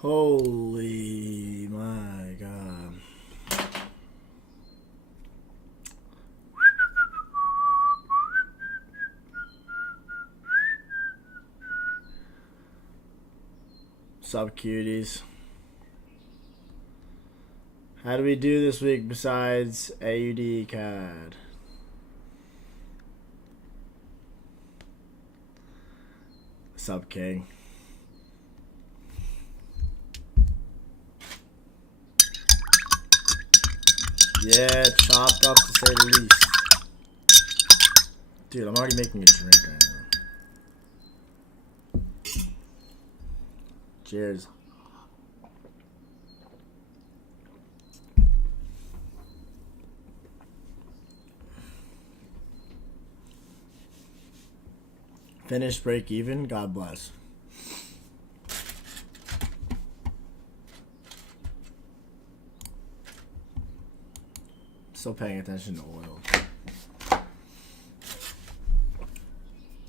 Holy my God. Sup, cuties? How do we do this week besides AUDCAD? Sup, King? Yeah, chopped up to say the least. Dude, I'm already making a drink right now. Cheers. Finish break even. God bless. Still paying attention to oil.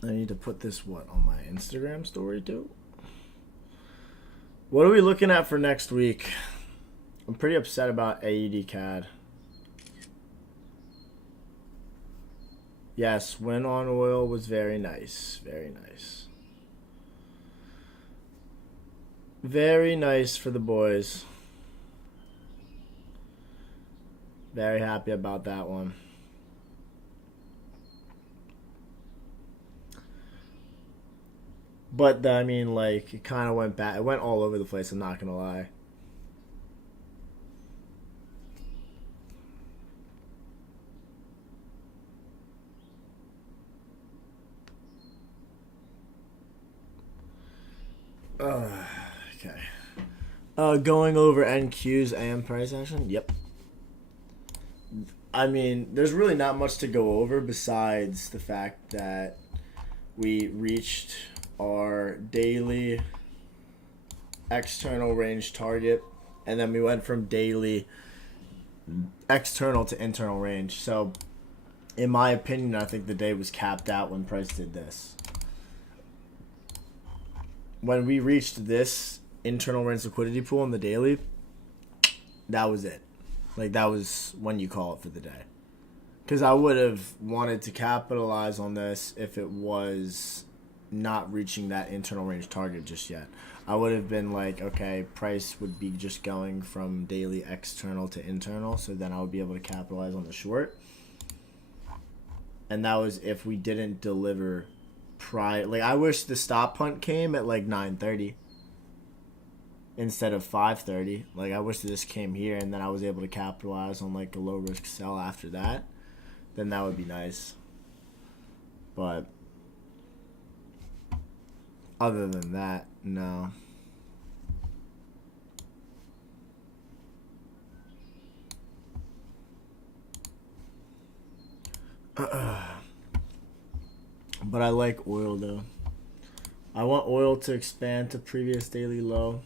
I need to put this on my Instagram story too. What are we looking at for next week? I'm pretty upset about AUDCAD. Yes, win on oil was very nice. Very nice. Very nice for the boys. Very happy about that one. But, I mean, like, it kind of went back. It went all over the place, I'm not going to lie. Okay. Going over NQ's AM price action? Yep. I mean, there's really not much to go over besides the fact that we reached our daily external range target, and then we went from daily external to internal range. So, in my opinion, I think the day was capped out when price did this. When we reached this internal range liquidity pool in the daily, that was it. Like, that was when you call it for the day. Because I would have wanted to capitalize on this if it was not reaching that internal range target just yet. I would have been like, okay, price would be just going from daily external to internal, so then I would be able to capitalize on the short. And that was if we didn't deliver prior. Like, I wish the stop punt came at like 9:30 instead of 5:30. Like, I wish this came here and then I was able to capitalize on like a low risk sell after that. Then that would be nice. But other than that, no. But I like oil though. I want oil to expand to previous daily low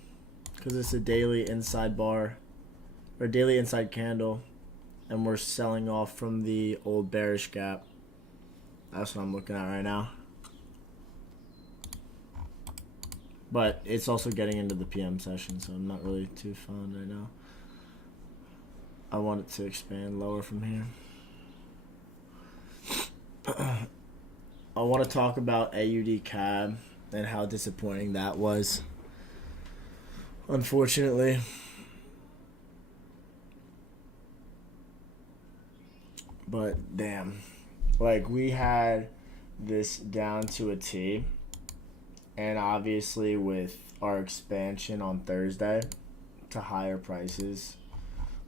because it's a daily inside bar or daily inside candle, and we're selling off from the old bearish gap. That's what I'm looking at right now. But it's also getting into the PM session, so I'm not really too fond right now. I want it to expand lower from here. I want to talk about AUDCAD and how disappointing that was. Unfortunately. But damn. Like, we had this down to a T. And obviously with our expansion on Thursday to higher prices,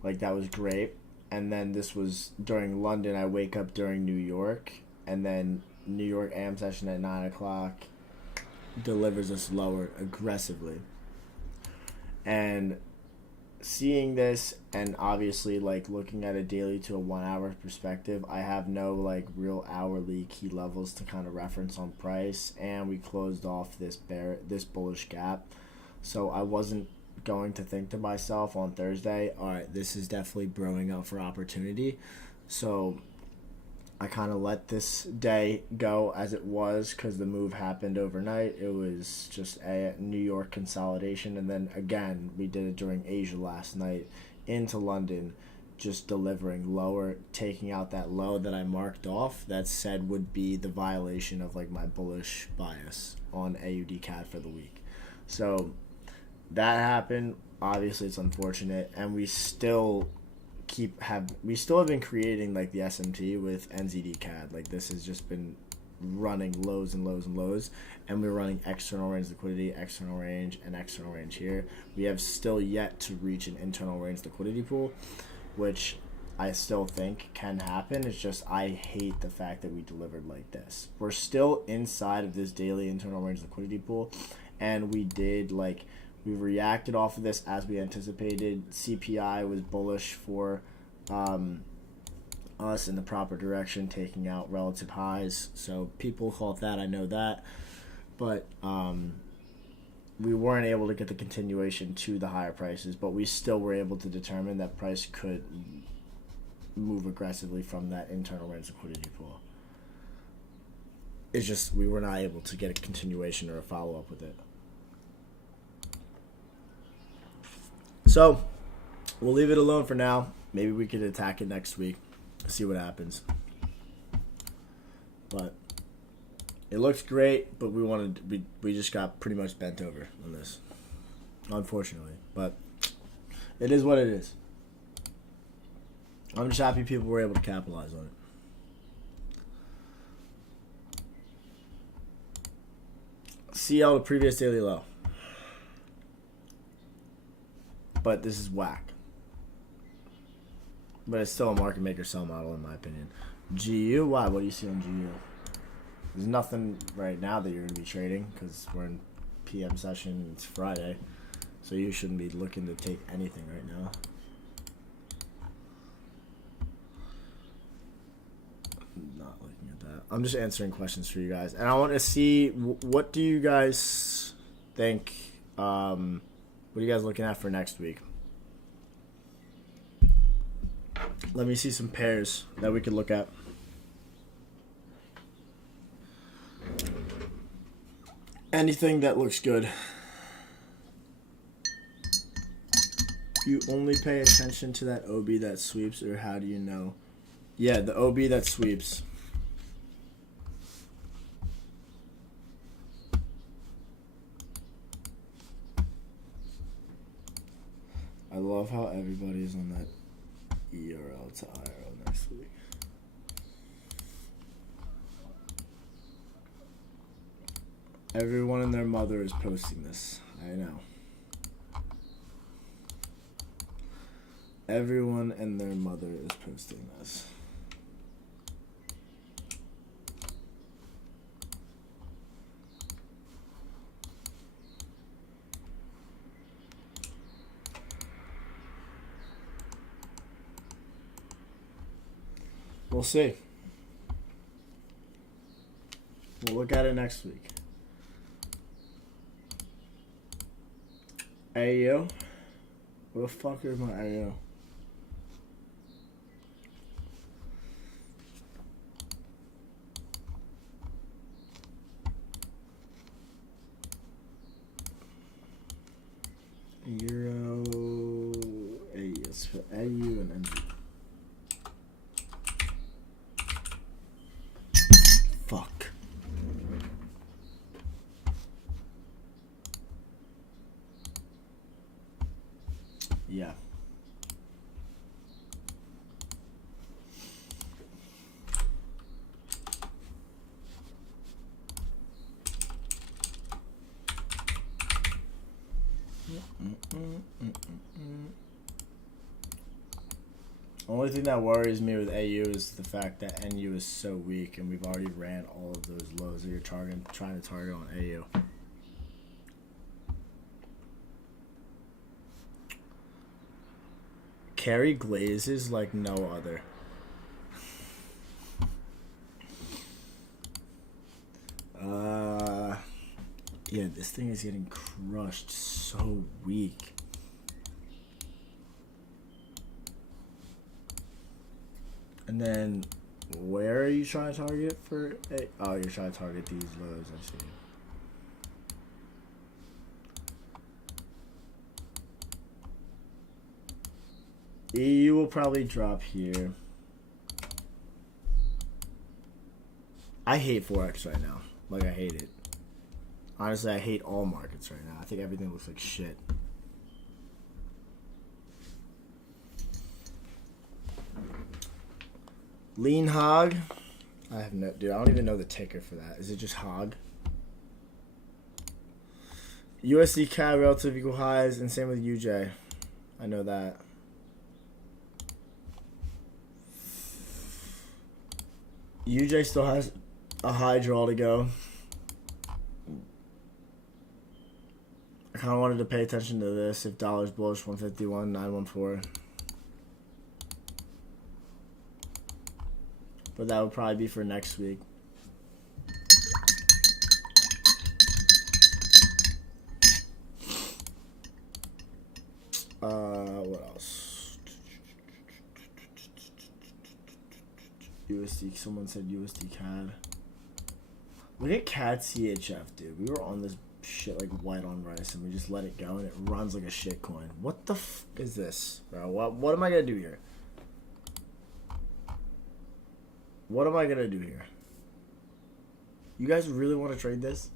like, that was great. And then this was during London. I wake up during New York, and then New York AM session at 9 o'clock delivers us lower aggressively. And seeing this, and obviously like looking at a daily to a 1 hour perspective, I have no like real hourly key levels to kind of reference on price, and we closed off this bullish gap. So I wasn't going to think to myself on Thursday, all right, this is definitely brewing up for opportunity. So I kind of let this day go as it was because the move happened overnight. It was just a New York consolidation, and then again we did it during Asia last night into London, just delivering lower, taking out that low that I marked off that said would be the violation of like my bullish bias on AUDCAD for the week. So that happened. Obviously, it's unfortunate, and we still have been creating like the SMT with NZD-CAD. Like this has just been running lows and lows and lows, and we're running external range liquidity, external range, and external range here. We have still yet to reach an internal range liquidity pool, which I still think can happen. It's just I hate the fact that we delivered like this. We're still inside of this daily internal range liquidity pool, and we reacted off of this as we anticipated. CPI was bullish for us in the proper direction, taking out relative highs. So people call it that, I know that. But we weren't able to get the continuation to the higher prices, but we still were able to determine that price could move aggressively from that internal range liquidity pool. It's just we were not able to get a continuation or a follow-up with it. So, we'll leave it alone for now. Maybe we could attack it next week. See what happens. But it looks great, but we just got pretty much bent over on this, unfortunately. But it is what it is. I'm just happy people were able to capitalize on it. CL to previous daily low. But this is whack. But it's still a market maker sell model in my opinion. GU, why? What do you see on GU? There's nothing right now that you're going to be trading because we're in PM session. It's Friday. So you shouldn't be looking to take anything right now. I'm not looking at that. I'm just answering questions for you guys. And I want to see, what do you guys think, what are you guys looking at for next week? Let me see some pairs that we could look at. Anything that looks good. You only pay attention to that OB that sweeps, or how do you know? Yeah, the OB that sweeps. I love how everybody's on that ERL to IRL next week. Everyone and their mother is posting this. I know. Everyone and their mother is posting this. We'll see. We'll look at it next week. AU? What the fuck is my AU? Euro AU. Let's put AU and NG. Fuck. Yeah. Only thing that worries me with AU is the fact that NU is so weak, and we've already ran all of those lows that you're trying to target on AU. Carry glazes like no other. Yeah, this thing is getting crushed so weak. And then Where are you trying to target for? Oh, you're trying to target these lows. I see. EU will probably drop here. I hate Forex right now. Like, I hate it. Honestly, I hate all markets right now. I think everything looks like shit. Lean hog. I have no, dude. I don't even know the ticker for that. Is it just hog? USD CAD relative equal highs, and same with UJ. I know that. UJ still has a high draw to go. I kind of wanted to pay attention to this. If dollar's bullish, 151.914. But that would probably be for next week. What else? USD. Someone said USD CAD. Look at CAD CHF, dude. We were on this shit like white on rice, and we just let it go, and it runs like a shit coin. What the f is this, bro? What am I gonna do here? What am I gonna do here? You guys really want to trade this?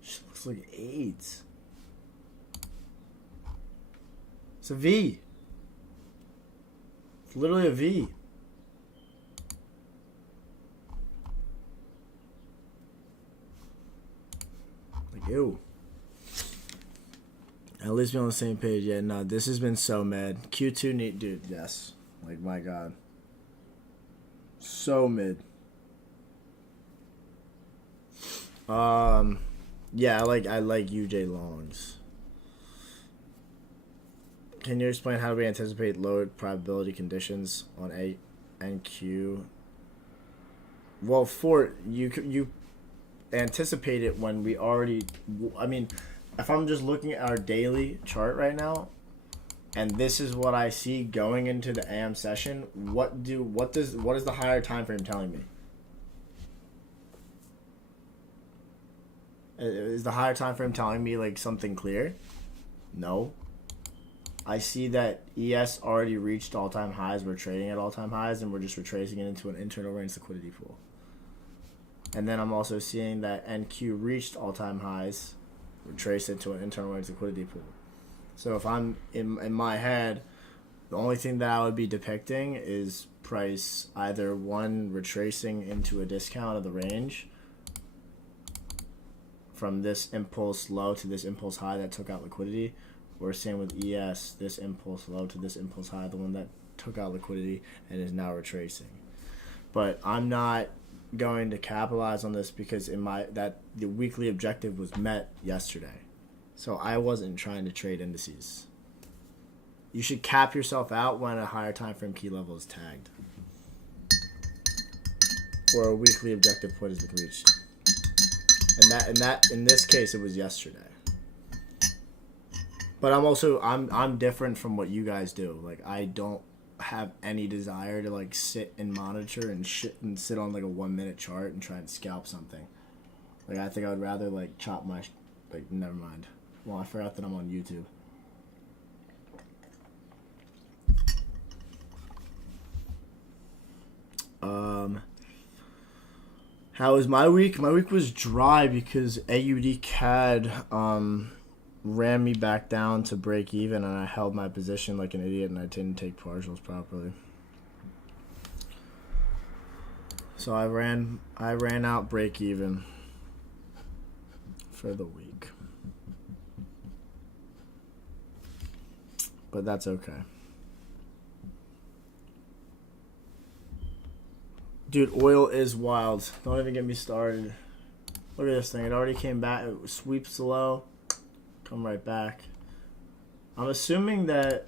Shit looks like AIDS. It's a V. It's literally a V. Like, ew. At least we're on the same page. Yeah, no, this has been so mad. Q2 need, dude, yes. Like, my God. So mid. Yeah, I like UJ longs. Can you explain how we anticipate low probability conditions on A and Q? Well, for you anticipate it when we already. I mean, if I'm just looking at our daily chart right now, and this is what I see going into the AM session, what is the higher time frame telling me? Is the higher time frame telling me like something clear? No. I see that ES already reached all-time highs. We're trading at all-time highs, and we're just retracing it into an internal range liquidity pool. And then I'm also seeing that NQ reached all-time highs, retraced into an internal range liquidity pool. So if I'm in my head, the only thing that I would be depicting is price either one retracing into a discount of the range from this impulse low to this impulse high that took out liquidity, or same with ES, this impulse low to this impulse high, the one that took out liquidity and is now retracing. But I'm not going to capitalize on this because the weekly objective was met yesterday. So I wasn't trying to trade indices. You should cap yourself out when a higher time frame key level is tagged, or a weekly objective point has been reached. In this case, it was yesterday. But I'm different from what you guys do. Like, I don't have any desire to like sit and monitor and sit on like a 1 minute chart and try and scalp something. Like, I think I would rather like chop my never mind. Well, I forgot that I'm on YouTube. How was my week? My week was dry because AUDCAD ran me back down to break even, and I held my position like an idiot, and I didn't take partials properly. So I ran out break even for the week. But that's okay. Dude, oil is wild. Don't even get me started. Look at this thing. It already came back. It sweeps the low. Come right back. I'm assuming that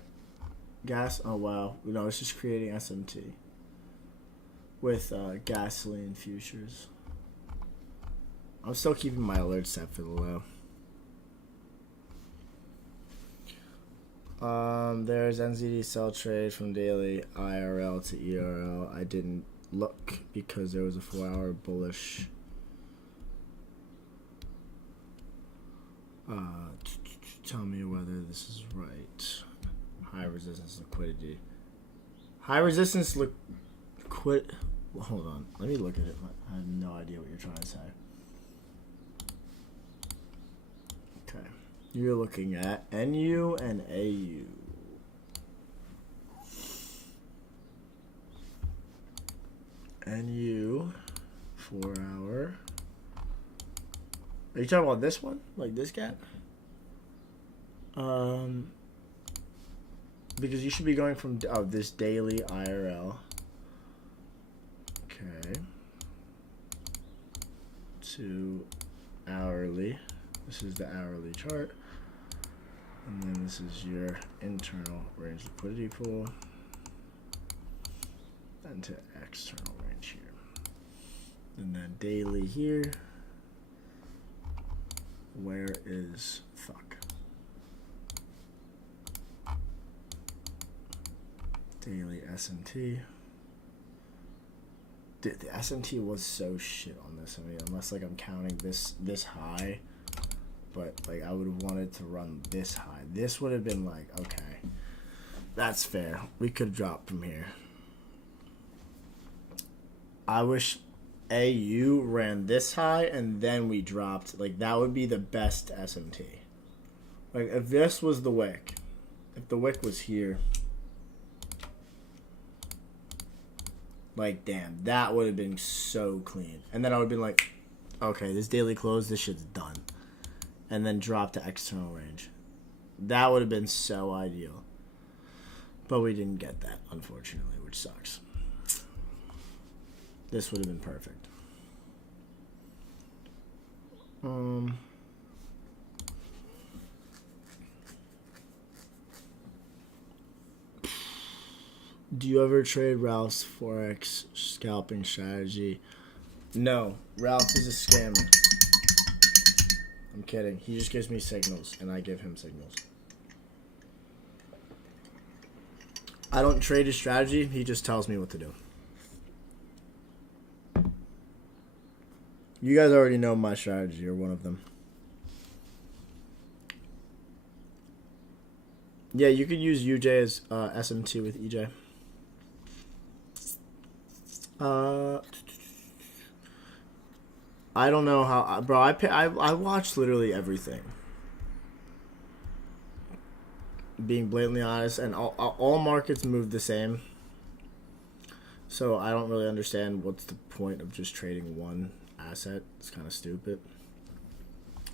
gas... Oh, wow. No, it's just creating SMT with gasoline futures. I'm still keeping my alert set for the low. There's NZD sell trade from daily IRL to ERL. I didn't look because there was a 4-hour bullish. Tell me whether this is right. High resistance liquidity. High resistance liquid. Well, hold on. Let me look at it. I have no idea what you're trying to say. Okay. You're looking at NU and AU. NU 4-hour. Are you talking about this one? Like this gap? Because you should be going from this daily IRL. Okay. To hourly. This is the hourly chart. And then this is your internal range liquidity pool. And to external range here. And then daily here. Where is fuck? Daily Smt. Dude, the Smt was so shit on this. I mean, unless like I'm counting this high, but like I would have wanted to run this high. This would have been like, okay, that's fair. We could drop from here. I wish AU ran this high and then we dropped. Like that would be the best Smt. Like if this was the wick, if the wick was here, like damn, that would have been so clean. And then I would have been like, okay, this daily close, this shit's done. And then drop to external range. That would have been so ideal. But we didn't get that, unfortunately, which sucks. This would have been perfect. Do you ever trade Ralph's Forex scalping strategy? No, Ralph is a scammer. I'm kidding. He just gives me signals, and I give him signals. I don't trade his strategy. He just tells me what to do. You guys already know my strategy, or one of them. Yeah, you could use UJ as SMT with EJ. I don't know how, bro. I watched literally everything. Being blatantly honest, and all markets move the same. So I don't really understand what's the point of just trading one asset. It's kind of stupid,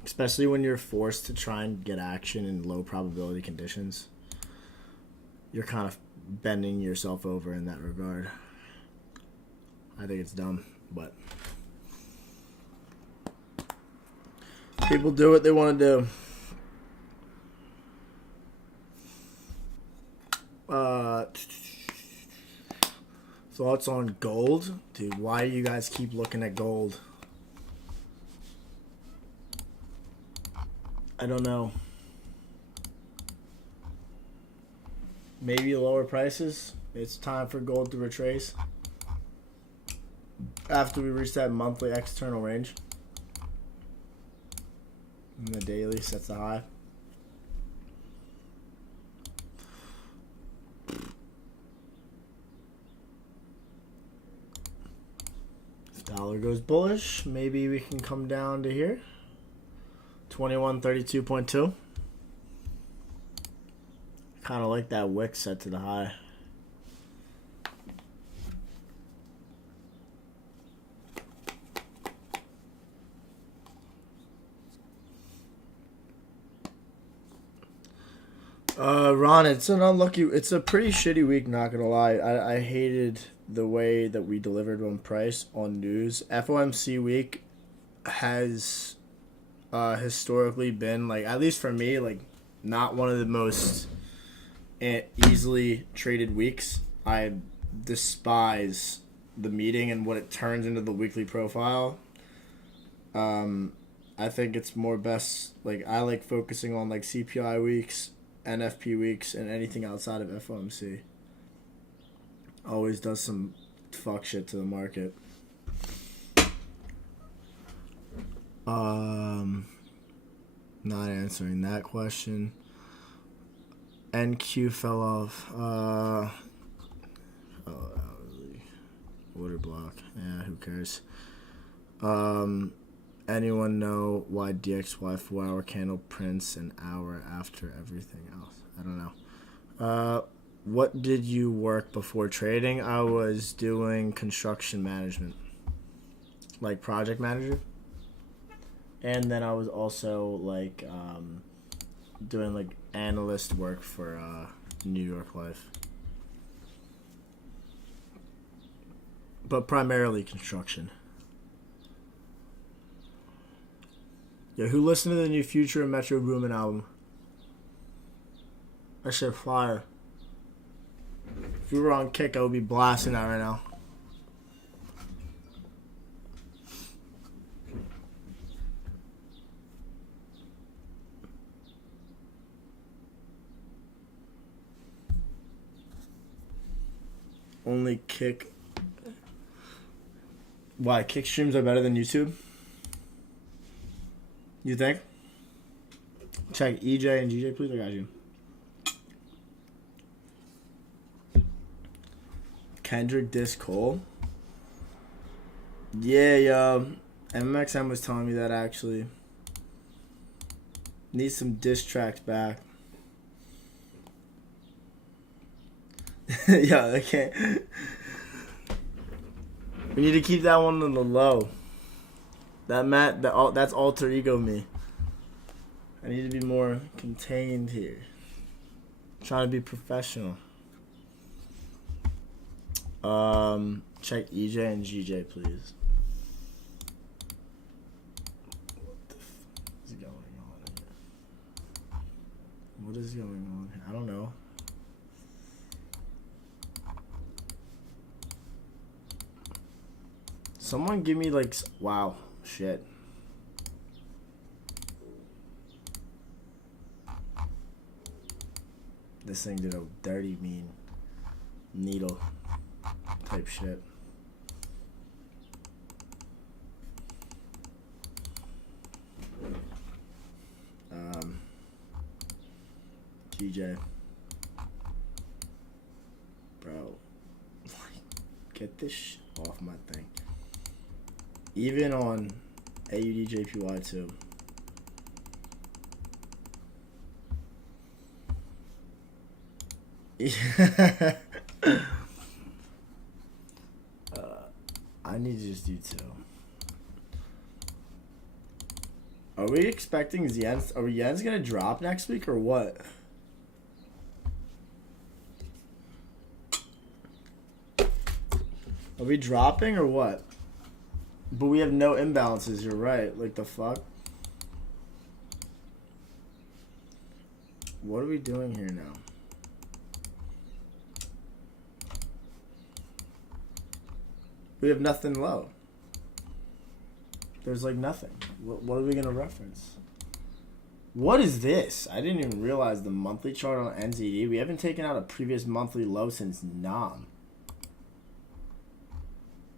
especially when you're forced to try and get action in low probability conditions. You're kind of bending yourself over in that regard. I think it's dumb, but people do what they want to do. Thoughts on gold? Dude, why do you guys keep looking at gold? I don't know. Maybe lower prices. It's time for gold to retrace. After we reach that monthly external range. And the daily sets the high. If dollar goes bullish, maybe we can come down to here. 2132.2. Kind of like that wick set to the high. Ron, it's an unlucky. It's a pretty shitty week. Not gonna lie, I hated the way that we delivered on price on news. FOMC week has historically been, like, at least for me, like, not one of the most easily traded weeks. I despise the meeting and what it turns into the weekly profile. I think it's more best, like, I like focusing on like CPI weeks NFP weeks and anything outside of FOMC. Always does some fuck shit to the market. Not answering that question. NQ fell off. Order block. Yeah, who cares? Anyone know why DXY 4-hour candle prints an hour after everything else? I don't know. What did you work before trading? I was doing construction management, like project manager. And then I was also like doing like analyst work for New York Life. But primarily construction. Yeah, who listened to the new Future and Metro Boomin album? That shit fire. If we were on Kick, I would be blasting that right now. Only Kick. Why? Kick streams are better than YouTube? You think? Check EJ and GJ, please. I got you. Kendrick diss Cole. Yeah, yo. MXM was telling me that actually. Need some diss tracks back. Yeah, I can't. We need to keep that one on the low. That's alter ego me. I need to be more contained here. I'm trying to be professional. Check EJ and GJ, please. What is going on here? I don't know. Someone give me like, wow, shit. This thing did a dirty, mean needle type shit. GJ. Bro. Get this shit off my thing. Even on AUDJPY too. I need to just do two. Are we expecting Yen's? Are Yen's gonna drop next week or what? Are we dropping or what? But we have no imbalances, you're right. Like, the fuck? What are we doing here now? We have nothing low. There's, like, nothing. What are we going to reference? What is this? I didn't even realize the monthly chart on NZD. We haven't taken out a previous monthly low since NAM.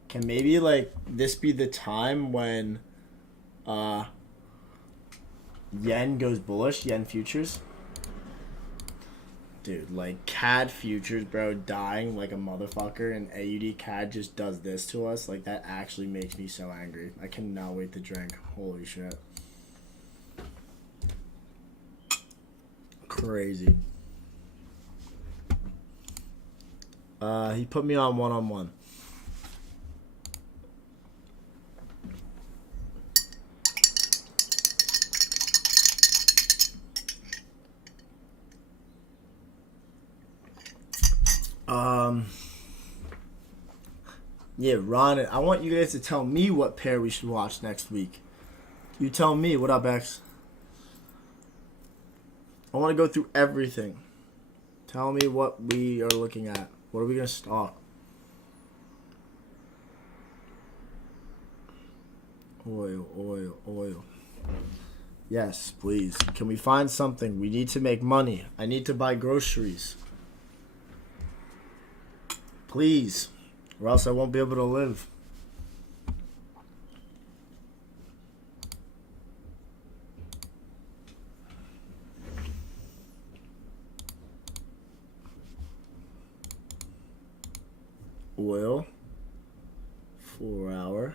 Can maybe, like, this be the time when Yen goes bullish, Yen futures? Dude, like, CAD futures, bro, dying like a motherfucker, and AUDCAD just does this to us. Like, that actually makes me so angry. I cannot wait to drink. Holy shit. Crazy. He put me on one-on-one. Yeah, Ron, I want you guys to tell me what pair we should watch next week. You tell me. What up, X? I want to go through everything. Tell me what we are looking at. What are we going to stock? Oil. Yes, please. Can we find something? We need to make money. I need to buy groceries. Please. Or else I won't be able to live. Oil. 4 hour.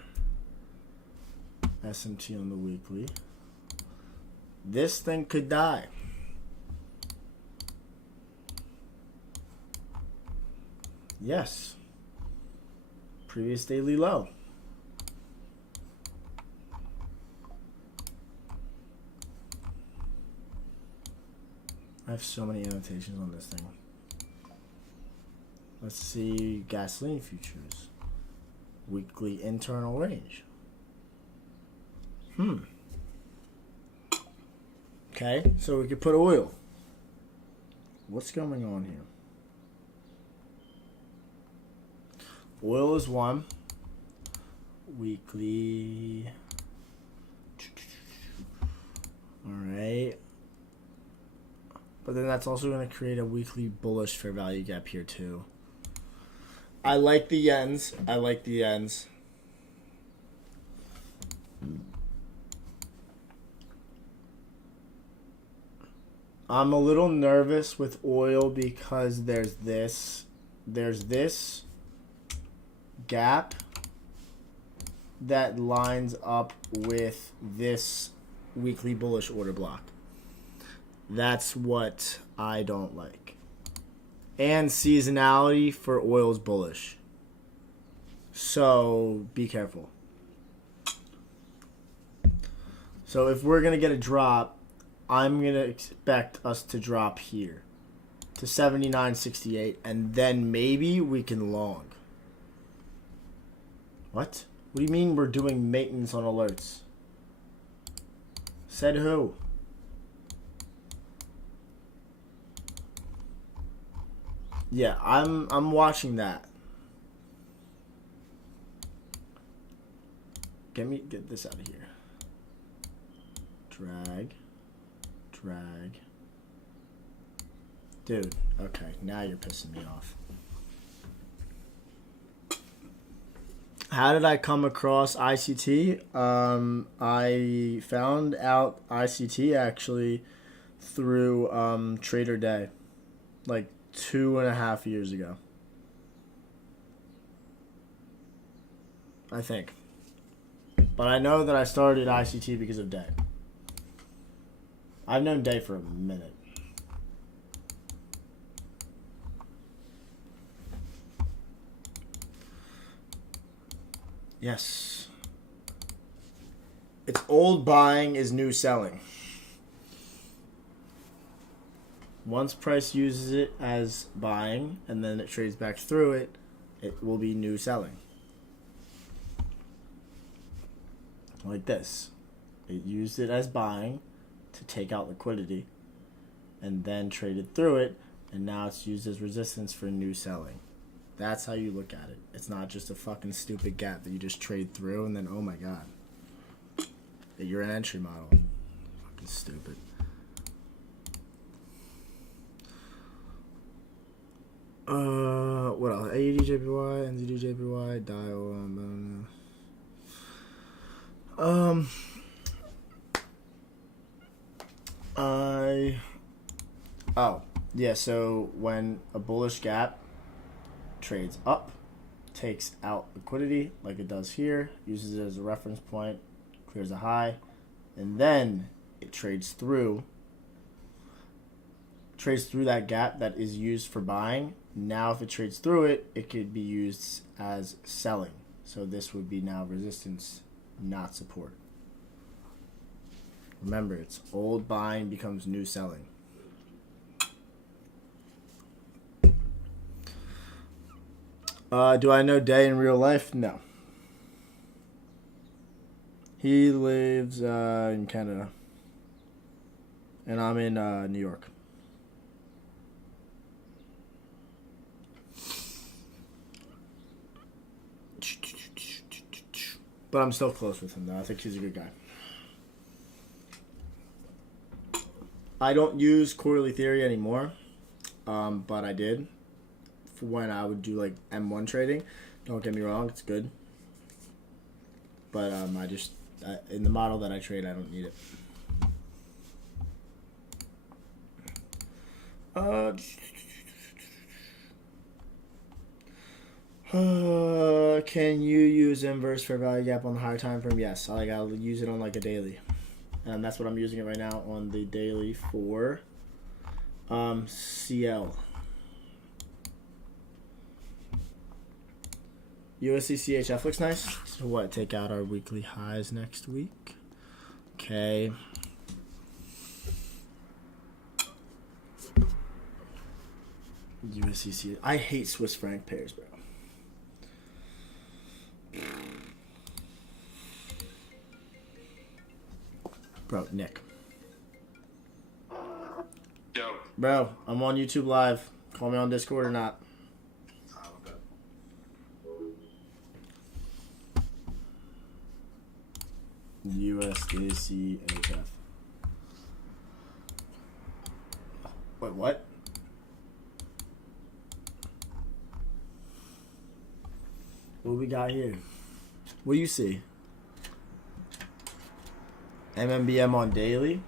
SMT on the weekly. This thing could die. Yes. Previous daily low. I have so many annotations on this thing. Let's see gasoline futures. Weekly internal range. Okay, so we could put oil. What's going on here? Oil is 1. Weekly. Alright. But then that's also going to create a weekly bullish fair value gap here too. I like the yens. I'm a little nervous with oil because there's this gap that lines up with this weekly bullish order block. That's what I don't like. And seasonality for oil is bullish. So be careful. So if we're going to get a drop, I'm going to expect us to drop here to 79.68, and then maybe we can long. What? What do you mean we're doing maintenance on alerts? Said who? Yeah, I'm watching that. Get this out of here. Drag. Dude, okay, now you're pissing me off. How did I come across ICT? I found out ICT actually through Trader Day, like 2.5 years ago. I think. But I know that I started ICT because of Day. I've known Day for a minute. Yes. It's old buying is new selling. Once price uses it as buying and then it trades back through it, it will be new selling. Like this. It used it as buying to take out liquidity and then traded through it, and now it's used as resistance for new selling. That's how you look at it. It's not just a fucking stupid gap that you just trade through and then, oh my god, you're an entry model. Fucking stupid. What else? AUDJPY, NZDJPY, dial. So when a bullish gap trades up, takes out liquidity like it does here, uses it as a reference point, clears a high, and then it trades through that gap that is used for buying. Now if it trades through it, it could be used as selling. So this would be now resistance, not support. Remember, it's old buying becomes new selling. Do I know Day in real life? No. He lives in Canada. And I'm in New York. But I'm still close with him, though. I think he's a good guy. I don't use quarterly theory anymore, but I did for when I would do like M1 trading. Don't get me wrong, it's good. But in the model that I trade, I don't need it. Can you use inverse for value gap on the higher time frame? Yes, I'll use it on like a daily, and that's what I'm using it right now on the daily for CL. USD CHF looks nice. So what? Take out our weekly highs next week. Okay. USD. I hate Swiss franc pairs, bro. Bro, Nick. Yo. Bro, I'm on YouTube Live. Call me on Discord or not. USD CHF. Wait, what? What we got here? What do you see? MMBM on daily.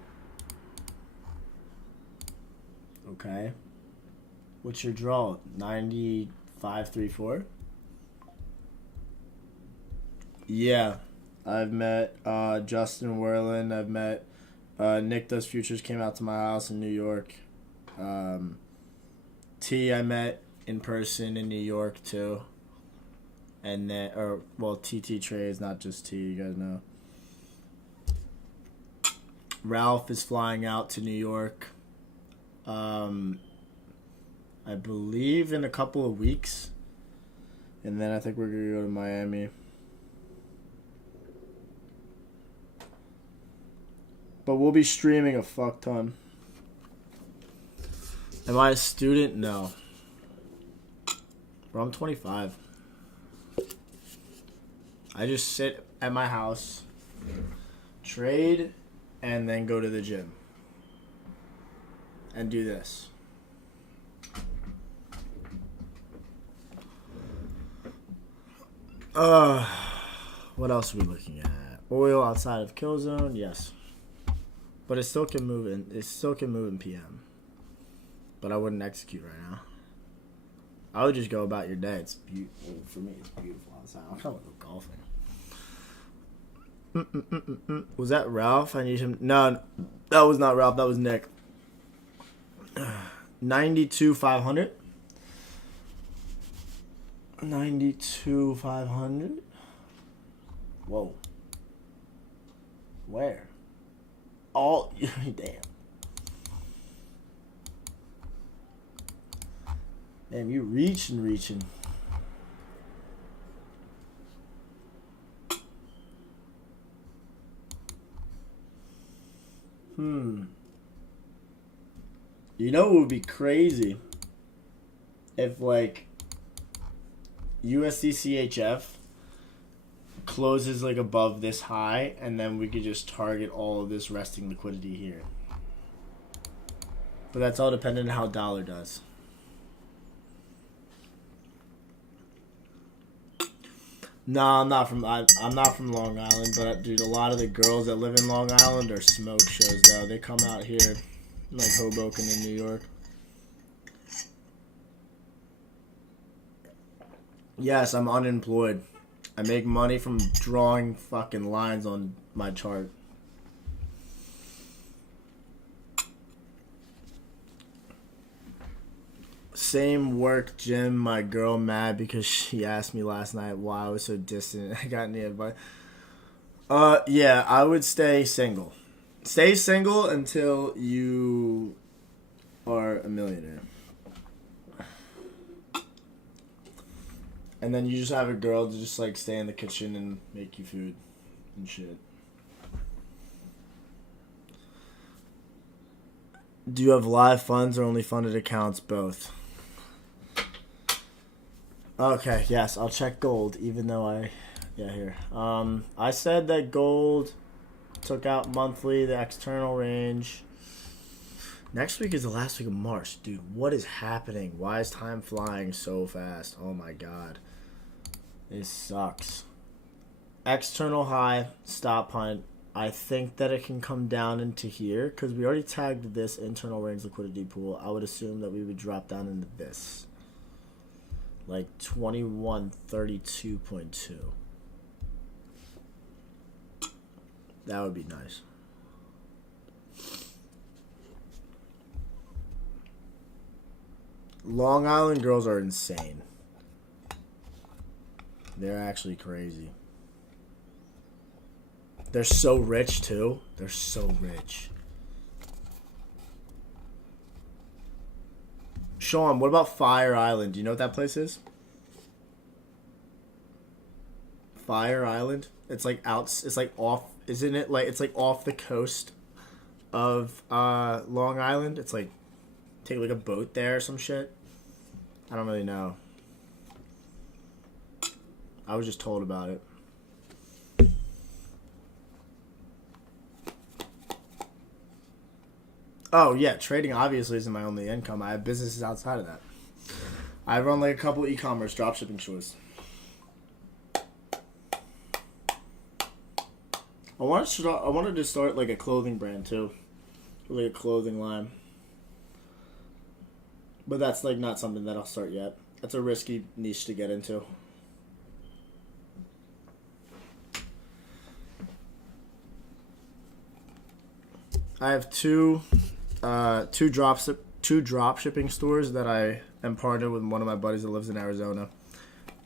Okay. What's your draw? 95.34. Yeah. I've met Justin Werland. I've met Nick Does Futures came out to my house in New York. T I met in person in New York too. And then, TT trades, not just T, you guys know. Ralph is flying out to New York. I believe in a couple of weeks. And then I think we're going to go to Miami. But we'll be streaming a fuck ton. Am I a student? No. Bro, I'm 25. I just sit at my house, trade, and then go to the gym. And do this. What else are we looking at? Oil outside of kill zone, yes. But it still can move in PM. But I wouldn't execute right now. I would just go about your day. It's beautiful. For me, it's beautiful outside. I kind of go golfing. Was that Ralph? I need him. No, that was not Ralph. That was Nick. 92,500. 92,500. Whoa. Where? All damn. Damn, you reaching. You know what would be crazy? If like USD CHF closes like above this high, and then we could just target all of this resting liquidity here. But that's all dependent on how dollar does. No, I'm not from Long Island, but dude, a lot of the girls that live in Long Island are smoke shows though. They come out here like Hoboken in New York. Yes, I'm unemployed. I make money from drawing fucking lines on my chart. Same work, Jim. My girl mad because she asked me last night why I was so distant. I got any advice? Yeah, I would stay single. Stay single until you are a millionaire. And then you just have a girl to just like stay in the kitchen and make you food and shit. Do you have live funds or only funded accounts? Both. Okay, yes, I'll check gold, even though here. I said that gold took out monthly, the external range. Next week is the last week of March. Dude, what is happening? Why is time flying so fast? Oh my god. This sucks. External high, stop punt. I think that it can come down into here because we already tagged this internal range liquidity pool. I would assume that we would drop down into this. Like 2132.2. That would be nice. Long Island girls are insane. They're actually crazy. They're so rich, too. They're so rich. Sean, what about Fire Island? Do you know what that place is? Fire Island? It's like out. It's like off. Isn't it like it's like off the coast of Long Island? It's like take like a boat there or some shit. I don't really know. I was just told about it. Oh, yeah. Trading obviously isn't my only income. I have businesses outside of that. I run like a couple e-commerce dropshipping stores. I wanted to start like a clothing brand too. Like a clothing line. But that's like not something that I'll start yet. That's a risky niche to get into. I have two drop shipping stores that I am partnered with one of my buddies that lives in Arizona,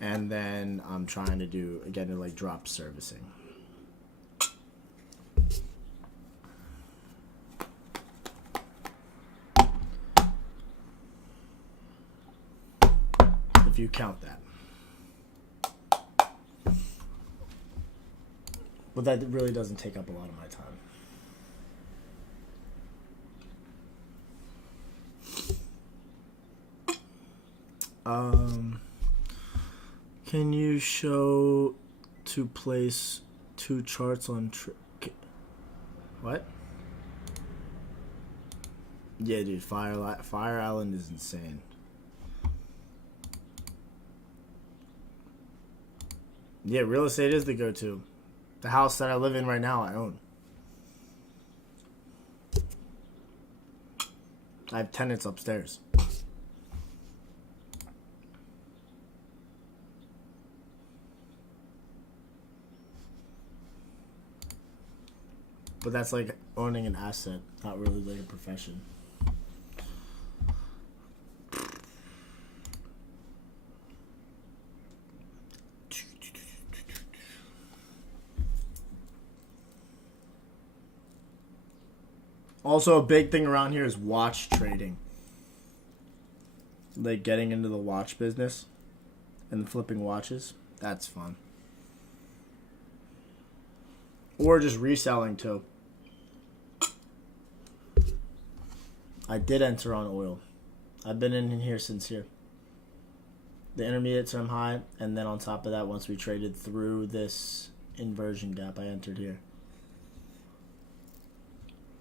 and then I'm trying to do again like drop servicing. If you count that. But that really doesn't take up a lot of my time. Can you show to place two charts on what? Yeah, dude, Fire Island is insane. Yeah, real estate is the go-to. The house that I live in right now, I own. I have tenants upstairs. But that's like owning an asset, not really like a profession. Also, a big thing around here is watch trading. Like getting into the watch business and flipping watches. That's fun. Or just reselling too. I did enter on oil. I've been in here since here. The intermediate term high, and then on top of that, once we traded through this inversion gap, I entered here.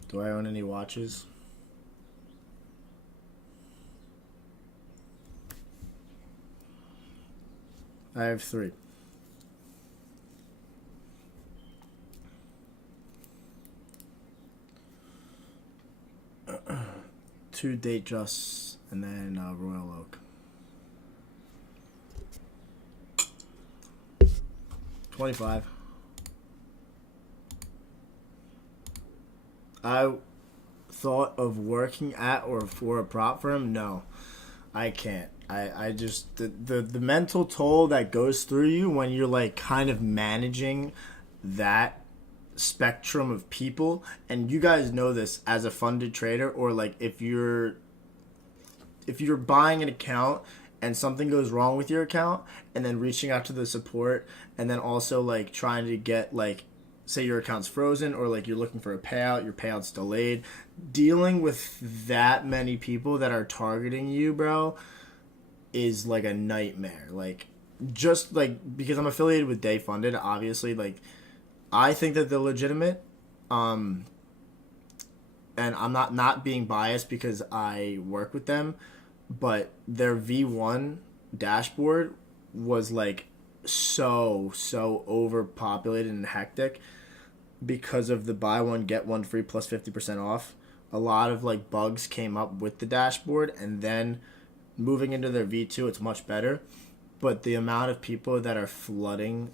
Do I own any watches? I have 3. Two Datejust and then Royal Oak. 25. I thought of working at or for a prop firm. No, I can't. I just the mental toll that goes through you when you're like kind of managing that spectrum of people, and you guys know this as a funded trader, or like if you're buying an account and something goes wrong with your account, and then reaching out to the support, and then also like trying to get like, say your account's frozen, or like you're looking for a payout, your payout's delayed. Dealing with that many people that are targeting you, bro, is like a nightmare. Like, just like, because I'm affiliated with Day Funded, obviously, like, I think that they're legitimate. and I'm not being biased because I work with them, but their V1 dashboard was like so overpopulated and hectic because of the buy one get one free plus 50% off. A lot of like bugs came up with the dashboard, and then moving into their V2 it's much better, but the amount of people that are flooding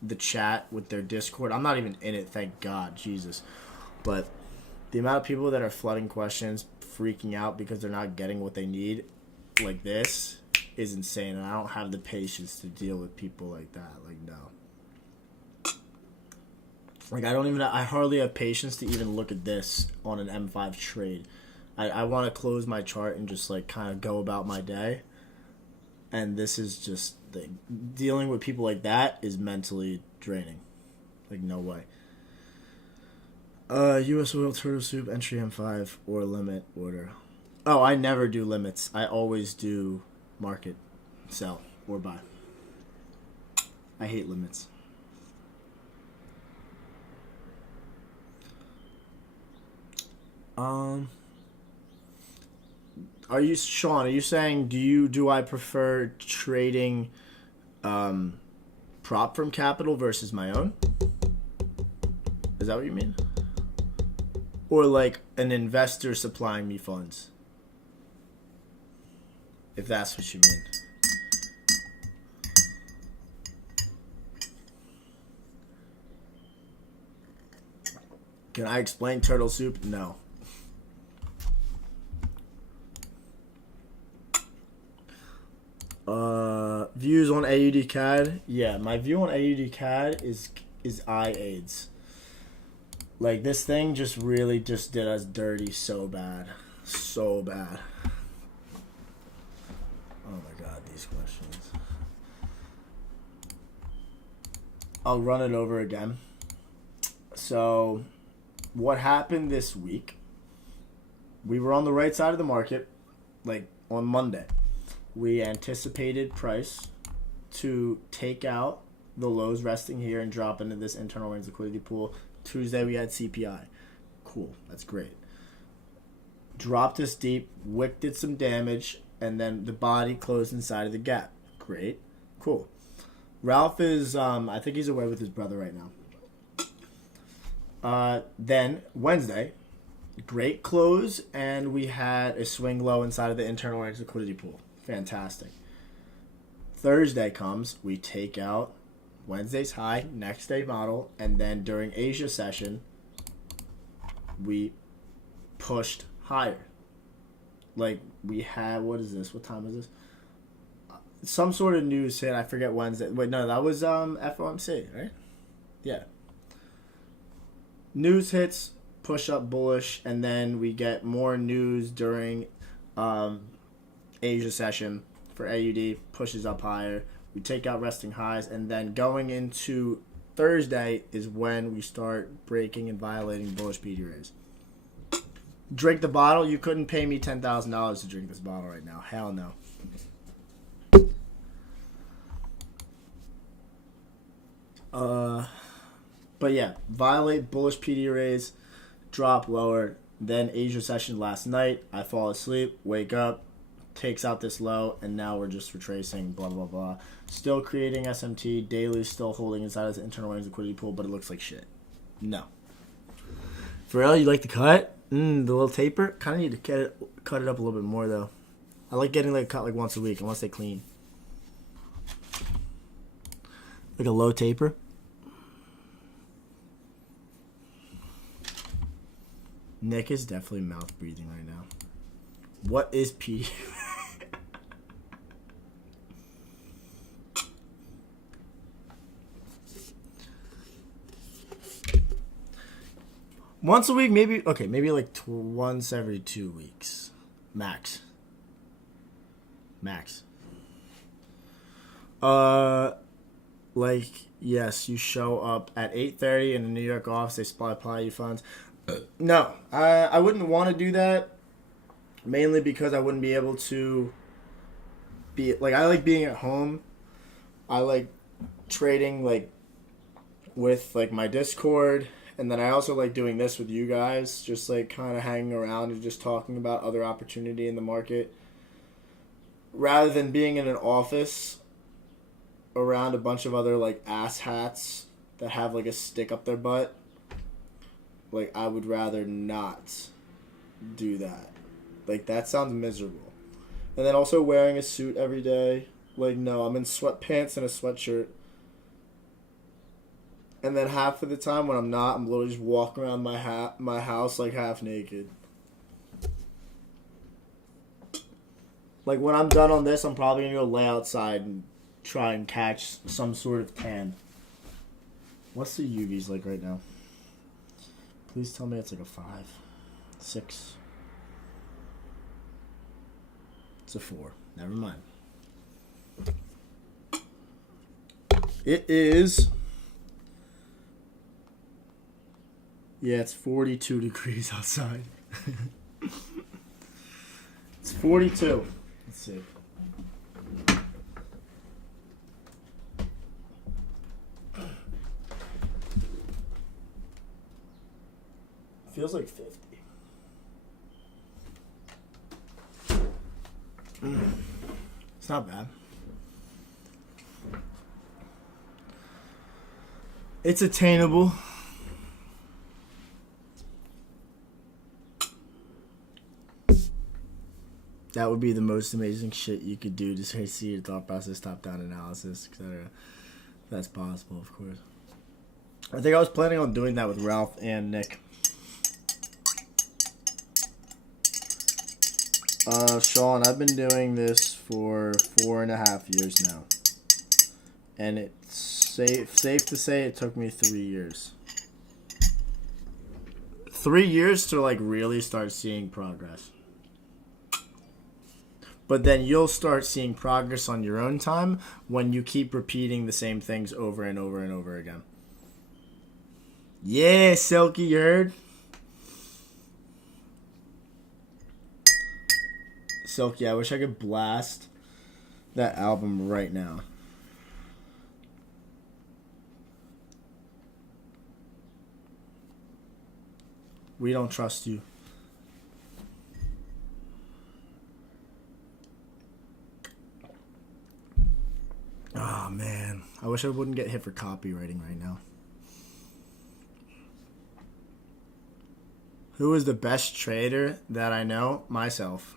the chat with their Discord, I'm not even in it, thank God, Jesus, but the amount of people that are flooding questions, freaking out because they're not getting what they need like this is insane, and I don't have the patience to deal with people like that. Like, no. Like, I hardly have patience to even look at this on an M5 trade. I want to close my chart and just, like, kind of go about my day. And this is just, dealing with people like that is mentally draining. Like, no way. U.S. oil turtle soup, entry M5, or limit order. Oh, I never do limits. I always do market, sell, or buy. I hate limits. Are you, Sean, are you saying do I prefer trading prop from capital versus my own? Is that what you mean? Or like an investor supplying me funds? If that's what you mean. Can I explain turtle soup? No. Views on AUDCAD? Yeah, my view on AUDCAD is eye-aids. Like, this thing just really just did us dirty so bad. So bad. Oh my god, these questions. I'll run it over again. So, what happened this week? We were on the right side of the market, like, on Monday. We anticipated price to take out the lows resting here and drop into this internal range liquidity pool. Tuesday we had CPI. Cool, that's great. Dropped us deep, wick did some damage, and then the body closed inside of the gap. Great, cool. Ralph is, I think he's away with his brother right now. Then Wednesday, great close, and we had a swing low inside of the internal range liquidity pool. Fantastic. Thursday comes, we take out Wednesday's high, next day model, and then during Asia session, we pushed higher. Like, we had, what is this? What time is this? Some sort of news hit, I forget Wednesday. Wait, no, that was FOMC, right? Yeah. News hits, push up bullish, and then we get more news during Asia session for AUD, pushes up higher. We take out resting highs, and then going into Thursday is when we start breaking and violating bullish PD rays. Drink the bottle. You couldn't pay me $10,000 to drink this bottle right now. Hell no. But yeah, violate bullish PD rays, drop lower. Then Asia session last night. I fall asleep, wake up, takes out this low, and now we're just retracing, blah, blah, blah. Still creating SMT. Daily still holding inside of the internal range liquidity pool, but it looks like shit. No. For real, you like the cut? The little taper? Kind of need to cut it up a little bit more, though. I like getting like cut like once a week, unless they clean. Like a low taper. Nick is definitely mouth breathing right now. What is PD? Once a week, maybe. Okay, maybe like once every 2 weeks, max. Like, yes, you show up at 8:30 in the New York office. They supply you funds. No, I wouldn't want to do that. Mainly because I wouldn't be able to be like, I like being at home. I like trading like with like my Discord And then I also like doing this with you guys, just like kind of hanging around and just talking about other opportunity in the market. Rather than being in an office around a bunch of other like ass hats that have like a stick up their butt, like I would rather not do that. Like that sounds miserable. And then also wearing a suit every day. Like no, I'm in sweatpants and a sweatshirt. And then half of the time when I'm not, I'm literally just walking around my house like half naked. Like when I'm done on this, I'm probably gonna go lay outside and try and catch some sort of tan. What's the UVs like right now? Please tell me it's like a 5, 6. It's a 4. Never mind. It is. Yeah, it's 42 degrees outside. It's 42. Let's see. Feels like 50. It's not bad. It's attainable. That would be the most amazing shit you could do to see your thought process, top-down analysis, etc. That's possible, of course. I think I was planning on doing that with Ralph and Nick. Sean, I've been doing this for 4.5 years now. And it's safe to say it took me 3 years. 3 years to like really start seeing progress. But then you'll start seeing progress on your own time when you keep repeating the same things over and over and over again. Yeah, Silky, you heard? Silky, I wish I could blast that album right now. We don't trust you. Oh, man. I wish I wouldn't get hit for copywriting right now. Who is the best trader that I know? Myself.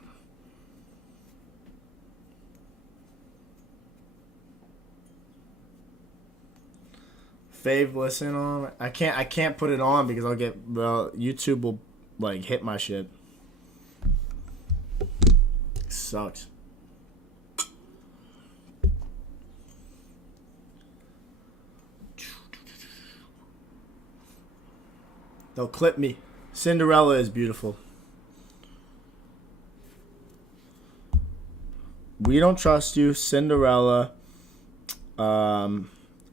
Fave listen on. I can't put it on because I'll get YouTube will like hit my shit. Sucks. They'll clip me. Cinderella is beautiful. We don't trust you. Cinderella. I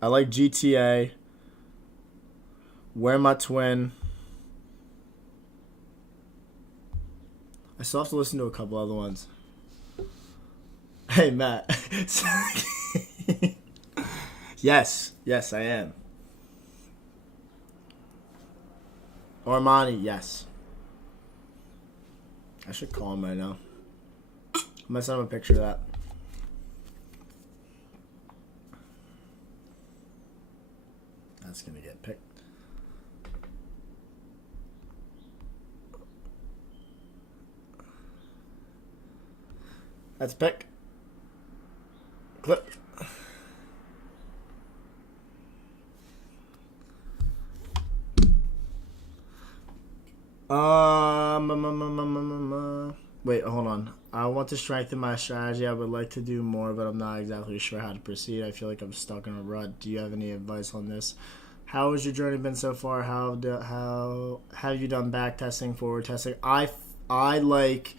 like GTA. Where My Twin. I still have to listen to a couple other ones. Hey, Matt. Yes, I am. Armani, yes. I should call him right now. I'm gonna send him a picture of that. That's gonna get picked. That's pick. Clip. Wait, hold on. I want to strengthen my strategy. I would like to do more, but I'm not exactly sure how to proceed. I feel like I'm stuck in a rut. Do you have any advice on this? How has your journey been so far? How have you done back testing, forward testing? I like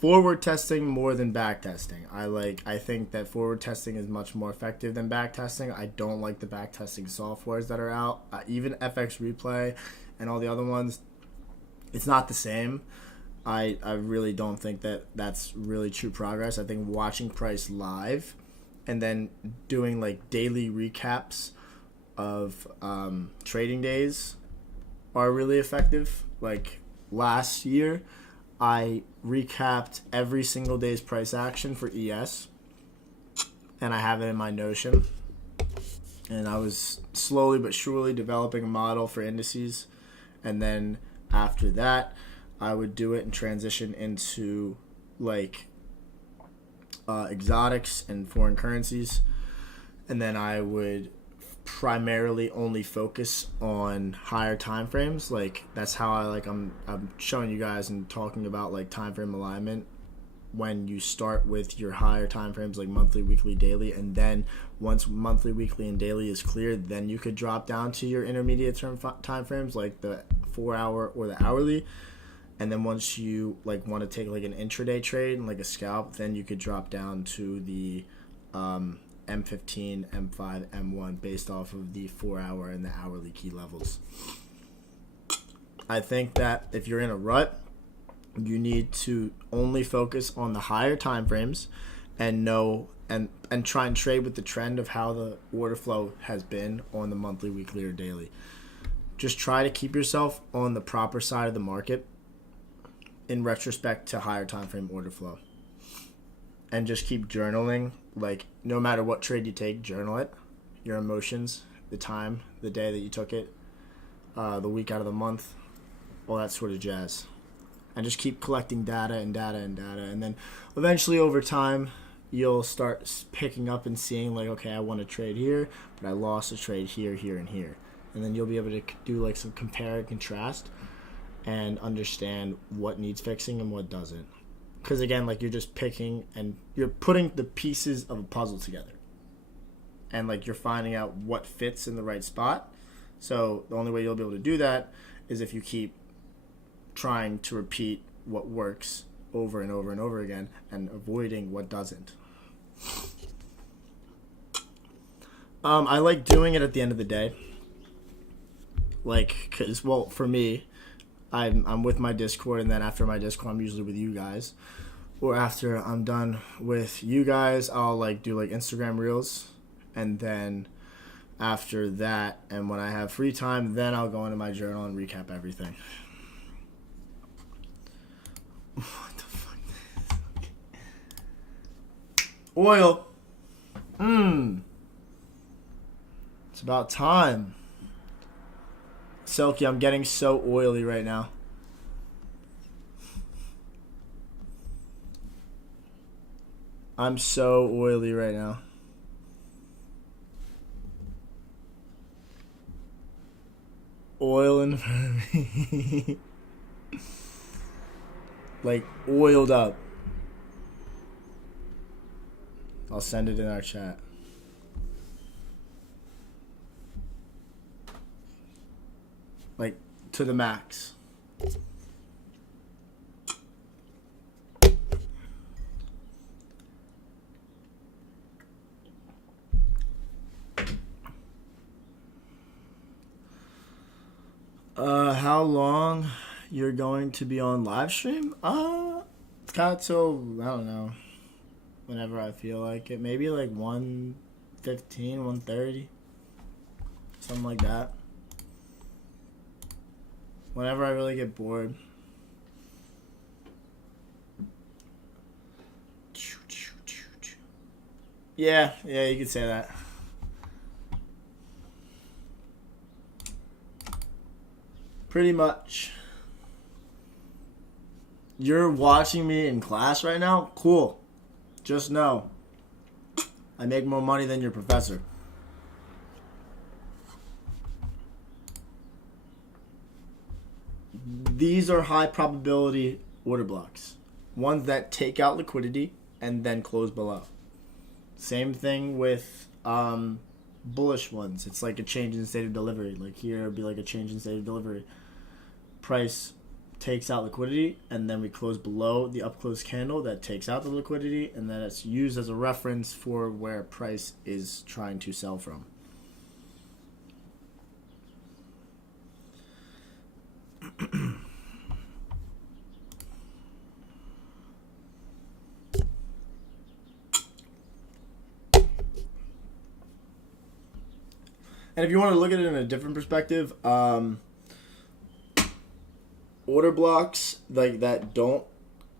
forward testing more than back testing. I think that forward testing is much more effective than back testing. I don't like the back testing softwares that are out. Even FX Replay and all the other ones. It's not the same. I really don't think that that's really true progress. I think watching price live and then doing like daily recaps of trading days are really effective. Like last year, I recapped every single day's price action for ES, and I have it in my Notion. And I was slowly but surely developing a model for indices. And then after that, I would do it and transition into like exotics and foreign currencies. And then I would primarily only focus on higher time frames. Like that's how I'm showing you guys and talking about like time frame alignment. When you start with your higher time frames like monthly, weekly, daily, and then once monthly, weekly, and daily is clear, then you could drop down to your intermediate term time frames like the 4 hour or the hourly. And then once you like want to take like an intraday trade and like a scalp, then you could drop down to the M15, M5, M1 based off of the 4 hour and the hourly key levels. I think that if you're in a rut, you need to only focus on the higher time frames and try and trade with the trend of how the order flow has been on the monthly, weekly, or daily. Just try to keep yourself on the proper side of the market in retrospect to higher time frame order flow. And just keep journaling. Like no matter what trade you take, journal it. Your emotions, the time, the day that you took it, the week out of the month, all that sort of jazz. And just keep collecting data and data and data. And then eventually over time, you'll start picking up and seeing like, okay, I won a trade here, but I lost a trade here, here, and here. And then you'll be able to do like some compare and contrast and understand what needs fixing and what doesn't. Because again, like you're just picking and you're putting the pieces of a puzzle together. And like you're finding out what fits in the right spot. So the only way you'll be able to do that is if you keep trying to repeat what works over and over and over again and avoiding what doesn't. I like doing it at the end of the day. Like, cause well, for me, I'm with my Discord, and then after my Discord, I'm usually with you guys. Or after I'm done with you guys, I'll like do like Instagram Reels, and then after that, and when I have free time, then I'll go into my journal and recap everything. What the fuck? Oil. It's about time. Selkie, I'm getting so oily right now. I'm so oily right now. Oil in front of me. Like, oiled up. I'll send it in our chat. Like, to the max. How long you're going to be on live stream? It's kind of till, I don't know, whenever I feel like it. Maybe like 1:15, 1:30, something like that. Whenever I really get bored. Yeah, you could say that. Pretty much. You're watching me in class right now? Cool. Just know, I make more money than your professor. These are high probability order blocks. Ones that take out liquidity and then close below. Same thing with bullish ones. It's like a change in state of delivery. Like here, it'd be like a change in state of delivery. Price takes out liquidity, and then we close below the up close candle that takes out the liquidity, and then it's used as a reference for where price is trying to sell from. And if you want to look at it in a different perspective, order blocks like that don't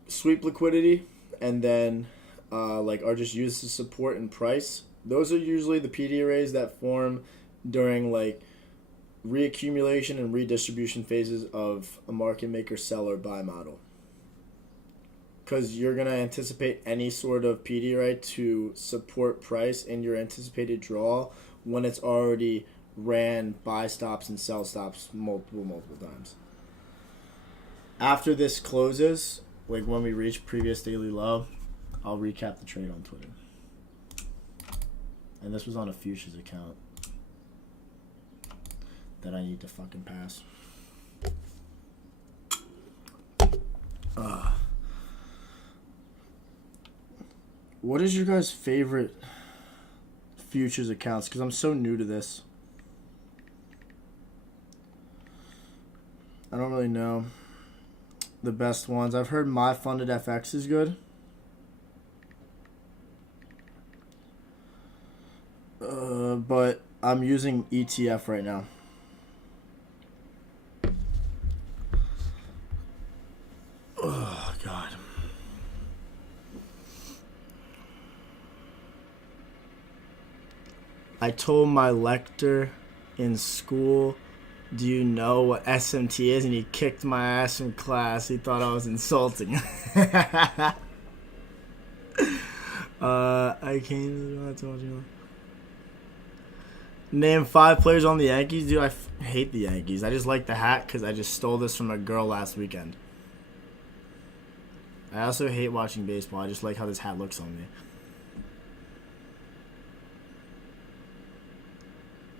sweep liquidity and then like are just used to support and price. Those are usually the PD arrays that form during like reaccumulation and redistribution phases of a market maker sell or buy model. Because you're going to anticipate any sort of PD array to support price in your anticipated draw when it's already ran buy stops and sell stops multiple times. After this closes, like when we reach previous daily low, I'll recap the trade on Twitter. And this was on a futures account that I need to fucking pass. What is your guys' favorite futures accounts? Because I'm so new to this. I don't really know the best ones. I've heard My Funded FX is good. But I'm using ETF right now. Oh, God. I told my lecturer in school, do you know what SMT is? And he kicked my ass from class. He thought I was insulting. I can't. I told you. Name 5 players on the Yankees. Dude, I hate the Yankees. I just like the hat because I just stole this from a girl last weekend. I also hate watching baseball. I just like how this hat looks on me.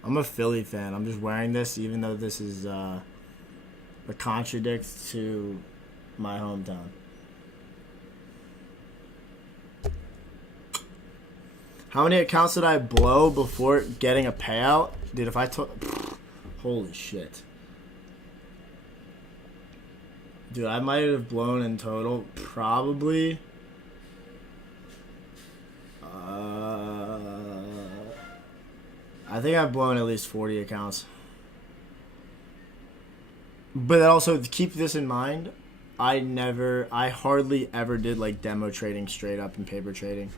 I'm a Philly fan. I'm just wearing this even though this is a contradict to my hometown. How many accounts did I blow before getting a payout? Dude, if I took... Holy shit. Dude, I might have blown in total probably... I think I've blown at least 40 accounts. But also, keep this in mind, I hardly ever did like demo trading straight up and paper trading.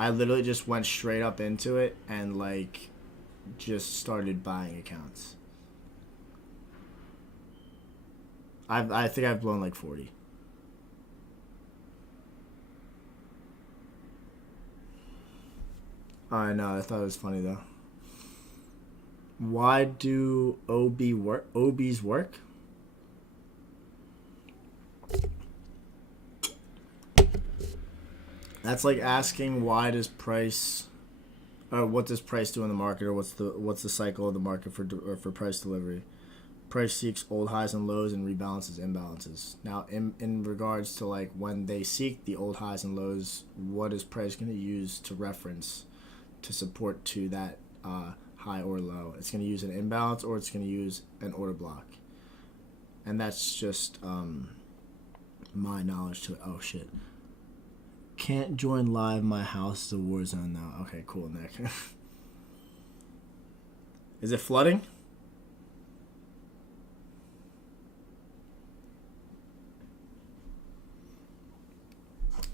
I literally just went straight up into it and like just started buying accounts. I think I've blown like 40. I know, I thought it was funny though. Why do OBs work? That's like asking what does price do in the market, or what's the cycle of the market for price delivery? Price seeks old highs and lows and rebalances imbalances. Now, in regards to like when they seek the old highs and lows, what is price going to use to reference to support to that high or low? It's going to use an imbalance or it's going to use an order block. And that's just my knowledge to it. Oh, shit. Can't join live. My house is a war zone now. Okay, cool, Nick. Is it flooding?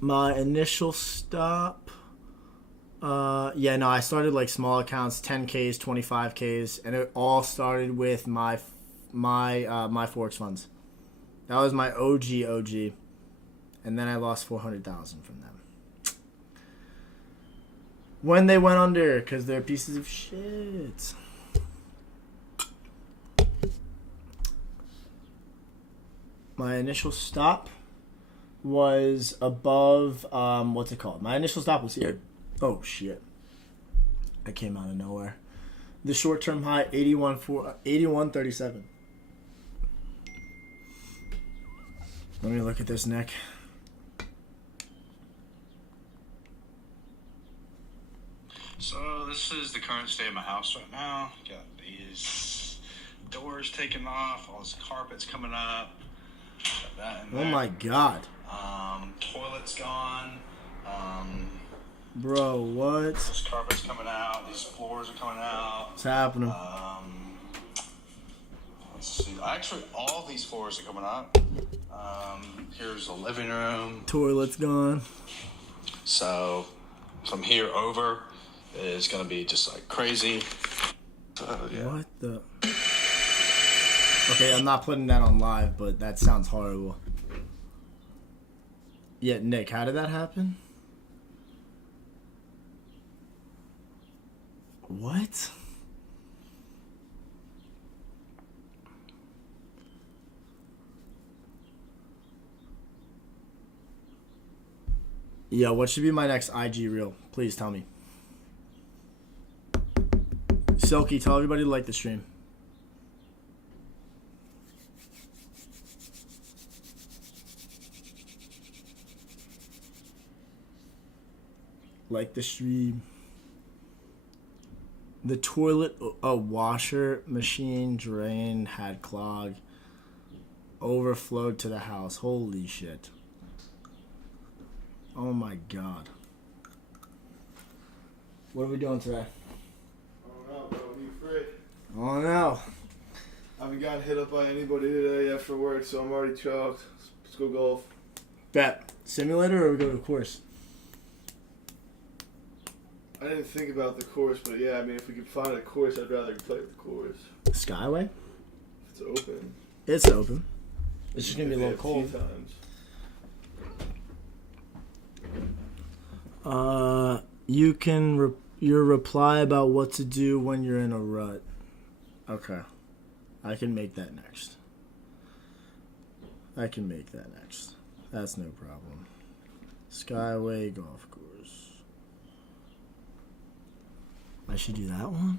My initial stop... I started like small accounts, 10Ks, 25Ks, and it all started with my Forex funds. That was my OG, and then I lost 400,000 from them when they went under because they're pieces of shit. My initial stop was above what's it called? My initial stop was here. Oh, shit. I came out of nowhere. The short-term high, 81.37. Let me look at this, Nick. So this is the current state of my house right now. Got these doors taken off, all this carpet's coming up. Got that in there. Oh, my God. Toilet's gone. Bro, what? This carpet's coming out. These floors are coming out. What's happening? let's see. Actually, all these floors are coming up. Here's the living room. Toilet's gone. So from here over is going to be just like crazy. Yeah. What the? Okay, I'm not putting that on live, but that sounds horrible. Yeah, Nick, how did that happen? What? Yo, what should be my next IG reel? Please tell me. Silky, tell everybody to like the stream. Like the stream. The toilet, washer machine drain had clogged. Overflowed to the house. Holy shit. Oh my god. What are we doing today? I don't know, bro. Are you free? Oh no. I haven't gotten hit up by anybody today yet for work, so I'm already choked. Let's go golf. Bet. Simulator or we go to course? I didn't think about the course, but yeah, I mean, if we could find a course, I'd rather play the course. Skyway? If it's open. It's open. It's just gonna be a little cold. Times. You can your reply about what to do when you're in a rut. Okay. I can make that next. That's no problem. Skyway golf course. I should do that one?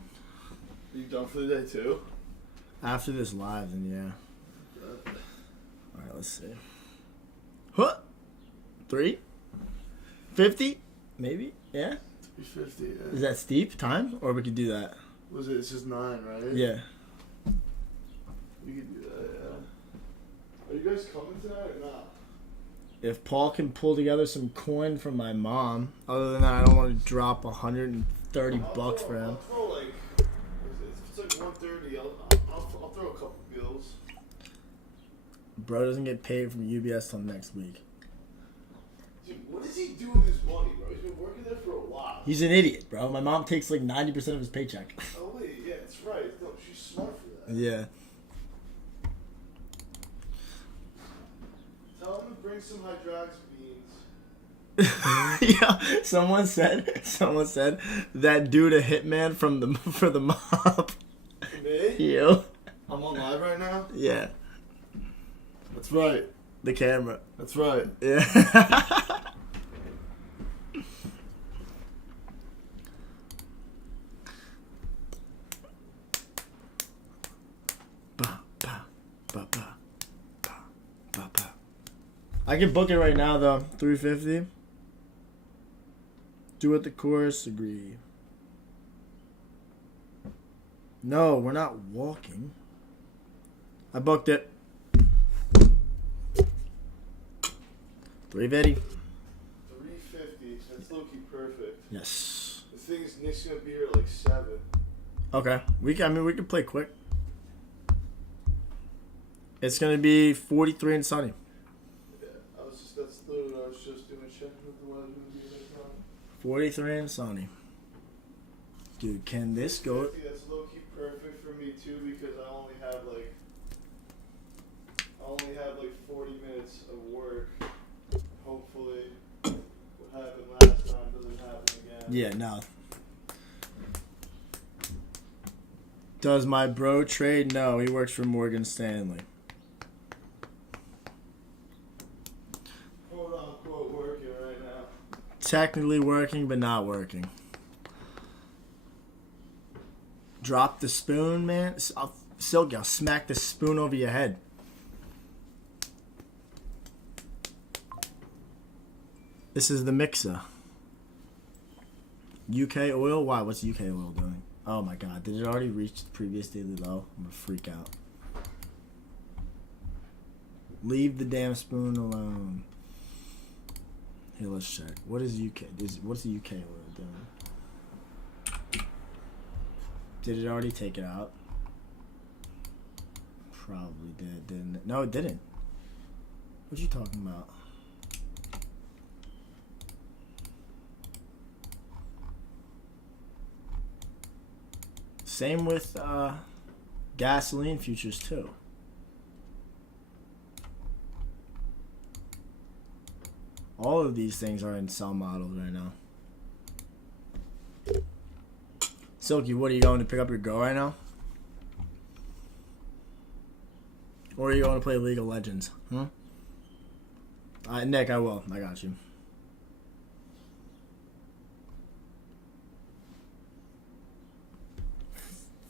Are you done for the day too? After this live, then yeah. Alright, let's see. Huh? 350? Maybe? Yeah? 350, yeah. Is that steep time? Or we could do that? Was it? It's just 9, right? Yeah. We could do that, yeah. Are you guys coming tonight or not? If Paul can pull together some coin from my mom, other than that, I don't want to drop $130 for him. I'll throw like, if it's like 130, I'll throw a couple bills. Bro doesn't get paid from UBS till next week. Dude, what does he do with his money, bro? He's been working there for a while. He's an idiot, bro. My mom takes like 90% of his paycheck. Oh wait, yeah, that's right. No, she's smart for that. Yeah. Tell him to bring some hydrox beans. Yeah, someone said that dude a hitman for the mob. Me? You. I'm on live right now? Yeah. That's right. The camera. That's right. Yeah. I can book it right now though. 350. Do it the course. Agree. No, we're not walking. I booked it. 350. 350. That's low-key perfect. Yes. The thing is, Nick's gonna be here at like 7. Okay. We can play quick. It's gonna be 43 and sunny. Yeah, that's literally what I was just doing, checking with the weather gonna be later on. 43 and sunny. Dude, can this go? 50, that's low-key perfect for me too, because I only have like 40 minutes of work. Hopefully, what happened last time doesn't happen again. Yeah, no. Does my bro trade? No, he works for Morgan Stanley. Quote unquote working right now. Technically working, but not working. Drop the spoon, man. Silky, I'll smack the spoon over your head. This is the mixer. UK oil? Why? What's UK oil doing? Oh my god. Did it already reach the previous daily low? I'm gonna freak out. Leave the damn spoon alone. Here, let's check. What is UK? What's the UK oil doing? Did it already take it out? probably did, didn't it? No, it didn't. What you talking about? Same with gasoline futures too. All of these things are in sell models right now. Silky, what are you going to pick up your Go right now? Or are you going to play League of Legends? Nick, I will. I got you.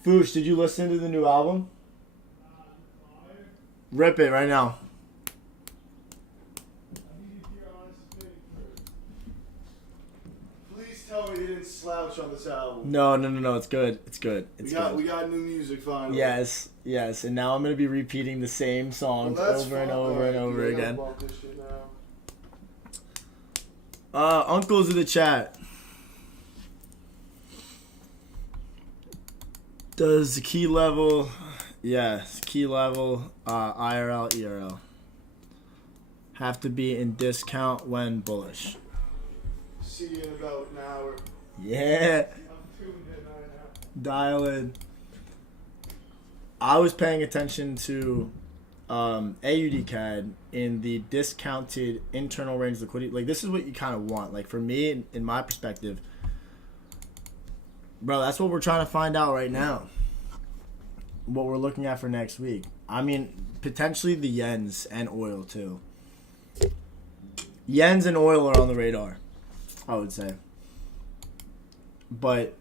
Foosh, did you listen to the new album? Rip it right now. Please tell me you didn't slouch on this album. No. It's good. It's good. We got new music finally. Yes. And now I'm gonna be repeating the same songs over and over again. Uncles in the chat. Does key level, key level, IRL, ERL have to be in discount when bullish? See you in about an hour. Yeah. I'm tuned in right now. Dial in. I was paying attention to AUDCAD in the discounted internal range liquidity. Like, this is what you kind of want. Like, for me, in my perspective, bro, that's what we're trying to find out right now. What we're looking at for next week. I mean, potentially the yens and oil, too. Yens and oil are on the radar, I would say. But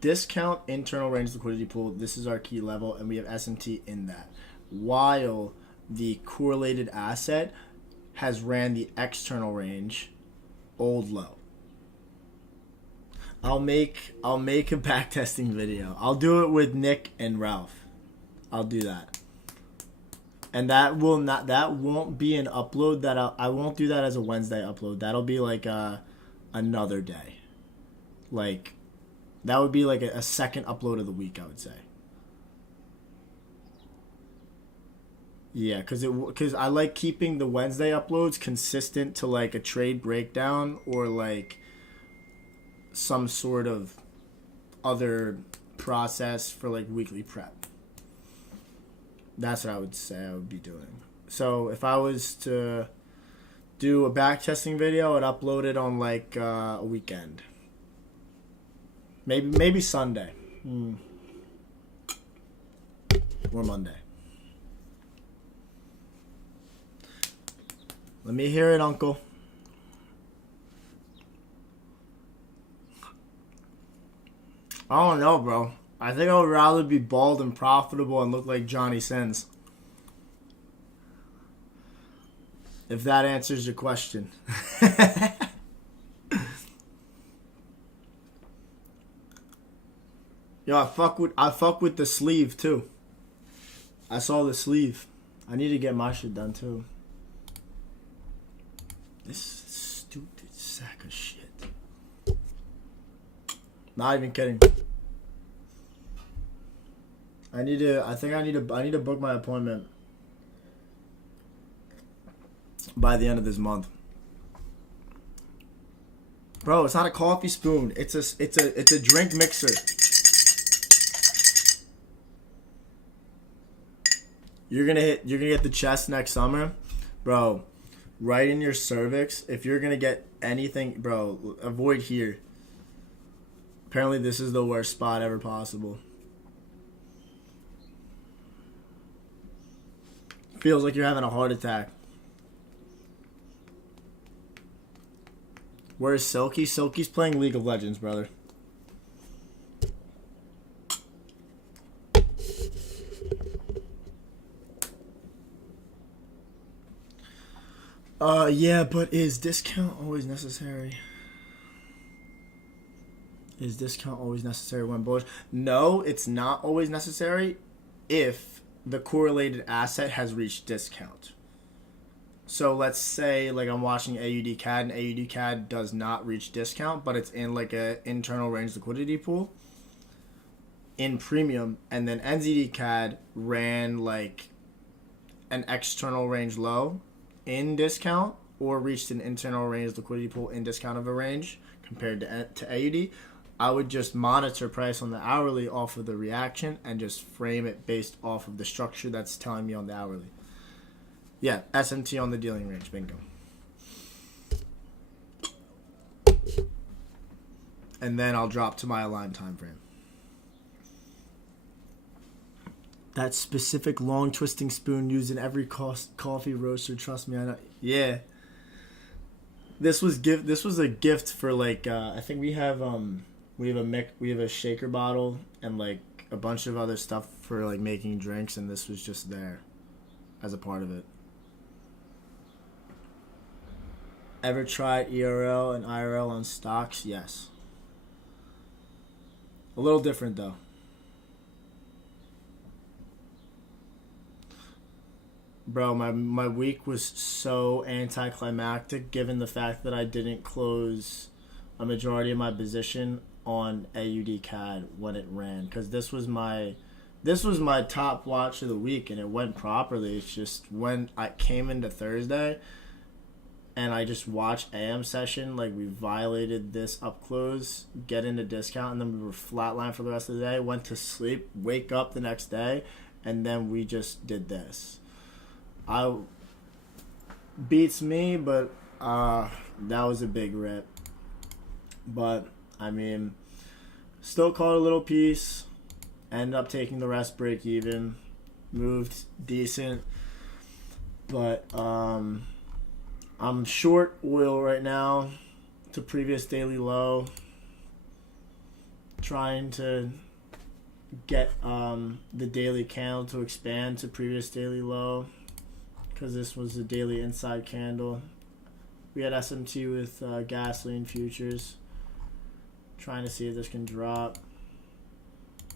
discount internal range liquidity pool, this is our key level, and we have SMT in that. While the correlated asset has ran the external range old low. I'll make a backtesting video. I'll do it with Nick and Ralph. I'll do that. And that won't be an upload that I won't do that as a Wednesday upload. That'll be like another day. Like, that would be like a second upload of the week, I would say. Yeah, because I like keeping the Wednesday uploads consistent to like a trade breakdown or like some sort of other process for like weekly prep. That's what I would say I would be doing. So if I was to do a backtesting video, I'd upload it on like a weekend. Maybe Sunday. Or Monday. Let me hear it, Uncle. I don't know, bro. I think I would rather be bald and profitable and look like Johnny Sins. If that answers your question. Yo, I fuck with the sleeve too. I saw the sleeve. I need to get my shit done too. This stupid sack of shit. Not even kidding. I need to book my appointment by the end of this month. Bro, it's not a coffee spoon. It's a drink mixer. You're gonna get the chest next summer, bro. Right in your cervix. If you're gonna get anything, bro, avoid here. Apparently, this is the worst spot ever possible. Feels like you're having a heart attack. Where's Silky? Silky's playing League of Legends, brother. Yeah, but is discount always necessary? Is discount always necessary when bullish? No, it's not always necessary if the correlated asset has reached discount. So let's say like I'm watching AUDCAD and AUDCAD does not reach discount, but it's in like a internal range liquidity pool. in premium, and then NZDCAD ran like an external range low in discount or reached an internal range liquidity pool in discount of a range compared to AUD, I would just monitor price on the hourly off of the reaction and just frame it based off of the structure that's telling me on the hourly. Yeah, SMT on the dealing range, bingo. And then I'll drop to my aligned time frame. That specific long twisting spoon used in every coffee roaster, trust me, I know. Yeah. This was a gift for like I think we have a shaker bottle and like a bunch of other stuff for like making drinks, and this was just there as a part of it. Ever tried ERL and IRL on stocks? Yes. A little different though. Bro, my week was so anticlimactic given the fact that I didn't close a majority of my position on AUDCAD when it ran, because this was my top watch of the week and it went properly. It's just when I came into Thursday and I just watched AM session, like we violated this up close, get into discount, and then we were flatline for the rest of the day, went to sleep, wake up the next day, and then we just did this. Beats me, but that was a big rip. But I mean, still caught a little piece. Ended up taking the rest break even. Moved decent, but I'm short oil right now to previous daily low. Trying to get the daily candle to expand to previous daily low, because this was a daily inside candle. We had SMT with gasoline futures. Trying to see if this can drop.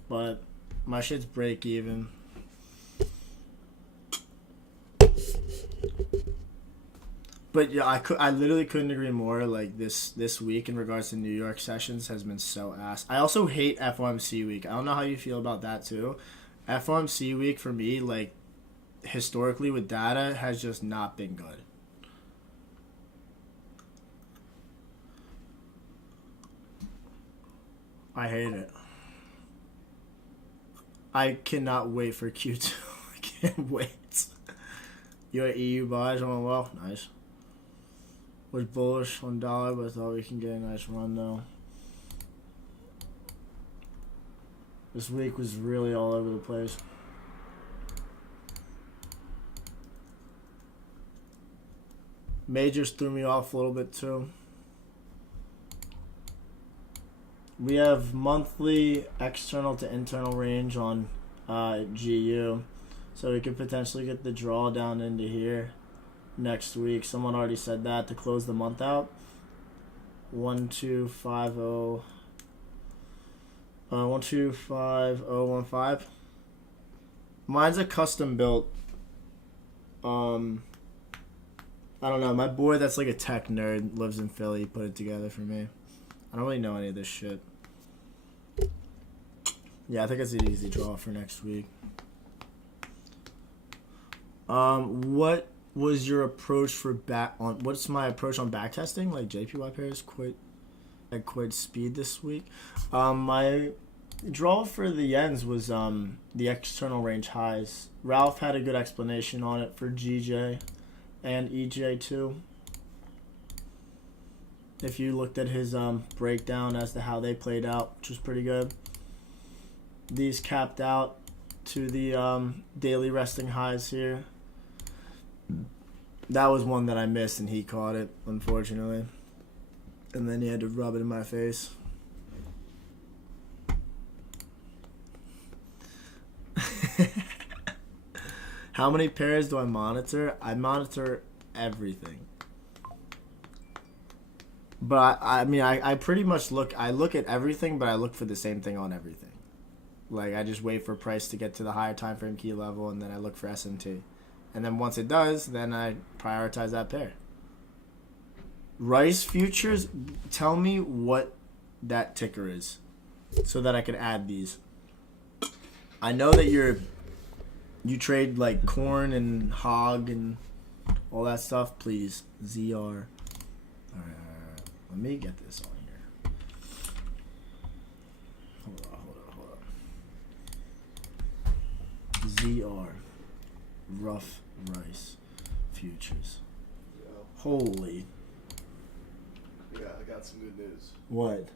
But my shit's break even. But yeah, I literally couldn't agree more. Like this week in regards to New York sessions has been so ass. I also hate FOMC week. I don't know how you feel about that too. FOMC week for me, like historically with data, has just not been good. I hate it. I cannot wait for Q2. I can't wait. You're at EU buys on well, nice. Was bullish on dollar, but I thought we can get a nice run though. This week was really all over the place. Majors threw me off a little bit too. We have monthly external to internal range on GU, so we could potentially get the draw down into here next week. Someone already said that to close the month out. 1250 125015. Mine's a custom built. I don't know. My boy that's like a tech nerd lives in Philly, put it together for me. I don't really know any of this shit. Yeah, I think it's an easy draw for next week. What was your approach for what's my approach on backtesting? Like JPY pairs at quite speed this week. My draw for the yens was the external range highs. Ralph had a good explanation on it for GJ and EJ too. If you looked at his breakdown as to how they played out, which was pretty good. These capped out to the daily resting highs here. That was one that I missed and he caught it, unfortunately. And then he had to rub it in my face. How many pairs do I monitor? I monitor everything. But I pretty much look at everything, but I look for the same thing on everything. Like I just wait for price to get to the higher time frame key level, and then I look for SMT. And then once it does, then I prioritize that pair. Rice futures, tell me what that ticker is so that I can add these. I know that you trade like corn and hog and all that stuff. Please, ZR. All right. Let me get this on here. Hold on. ZR. Rough rice futures. Yo, Holy. yeah, I got some good news. What?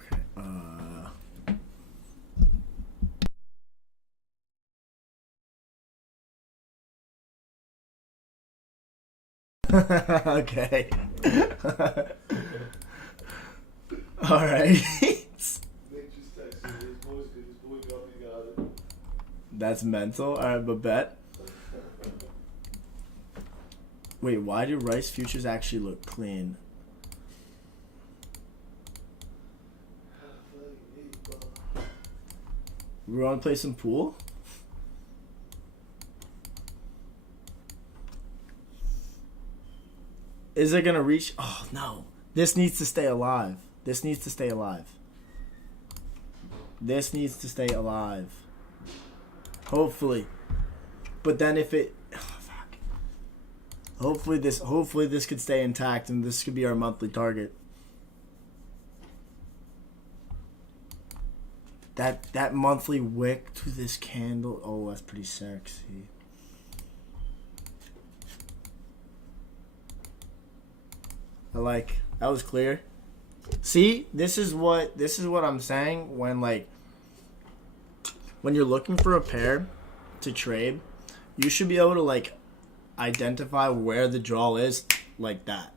Okay. Okay. All right. Nick just texted me. His boy Guppy got it. That's mental. All right, but bet. Wait, why do rice futures actually look clean? We want to play some pool? Is it gonna reach? Oh no! This needs to stay alive. This needs to stay alive. This needs to stay alive. Hopefully, but then if it, oh, fuck. Hopefully this could stay intact and this could be our monthly target. That monthly wick to this candle. Oh, that's pretty sexy. I like that was clear. See, this is what I'm saying when you're looking for a pair to trade, you should be able to like identify where the draw is like that.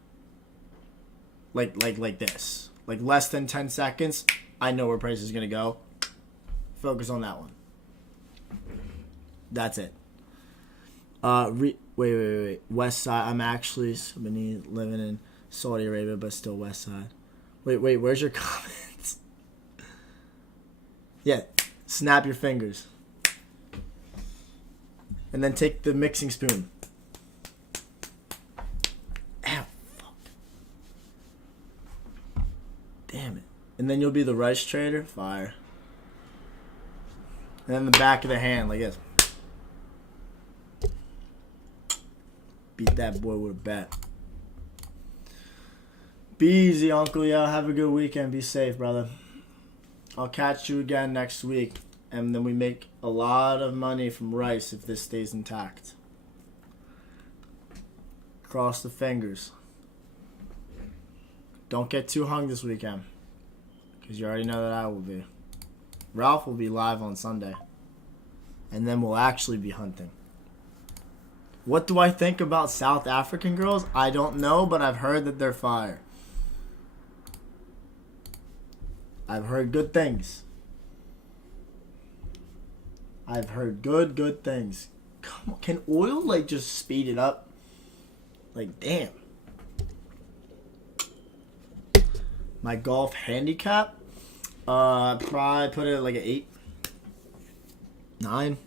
Like this. Like less than 10 seconds, I know where price is going to go. Focus on that one. That's it. Wait. West side. I'm actually living in Saudi Arabia, but still west side. Wait, where's your comments? Yeah, snap your fingers. And then take the mixing spoon. Ow, fuck. Damn it. And then you'll be the rice trader. Fire. And then the back of the hand, like this. Beat that boy with a bat. Be easy, Uncle. Yo, have a good weekend. Be safe, brother. I'll catch you again next week. And then we make a lot of money from rice if this stays intact. Cross the fingers. Don't get too hung this weekend. Because you already know that I will be. Ralph will be live on Sunday. And then we'll actually be hunting. What do I think about South African girls? I don't know, but I've heard that they're fire. I've heard good things. I've heard good things. Come on, can oil like just speed it up? Like, damn. My golf handicap? Probably put it at like an 8. 9.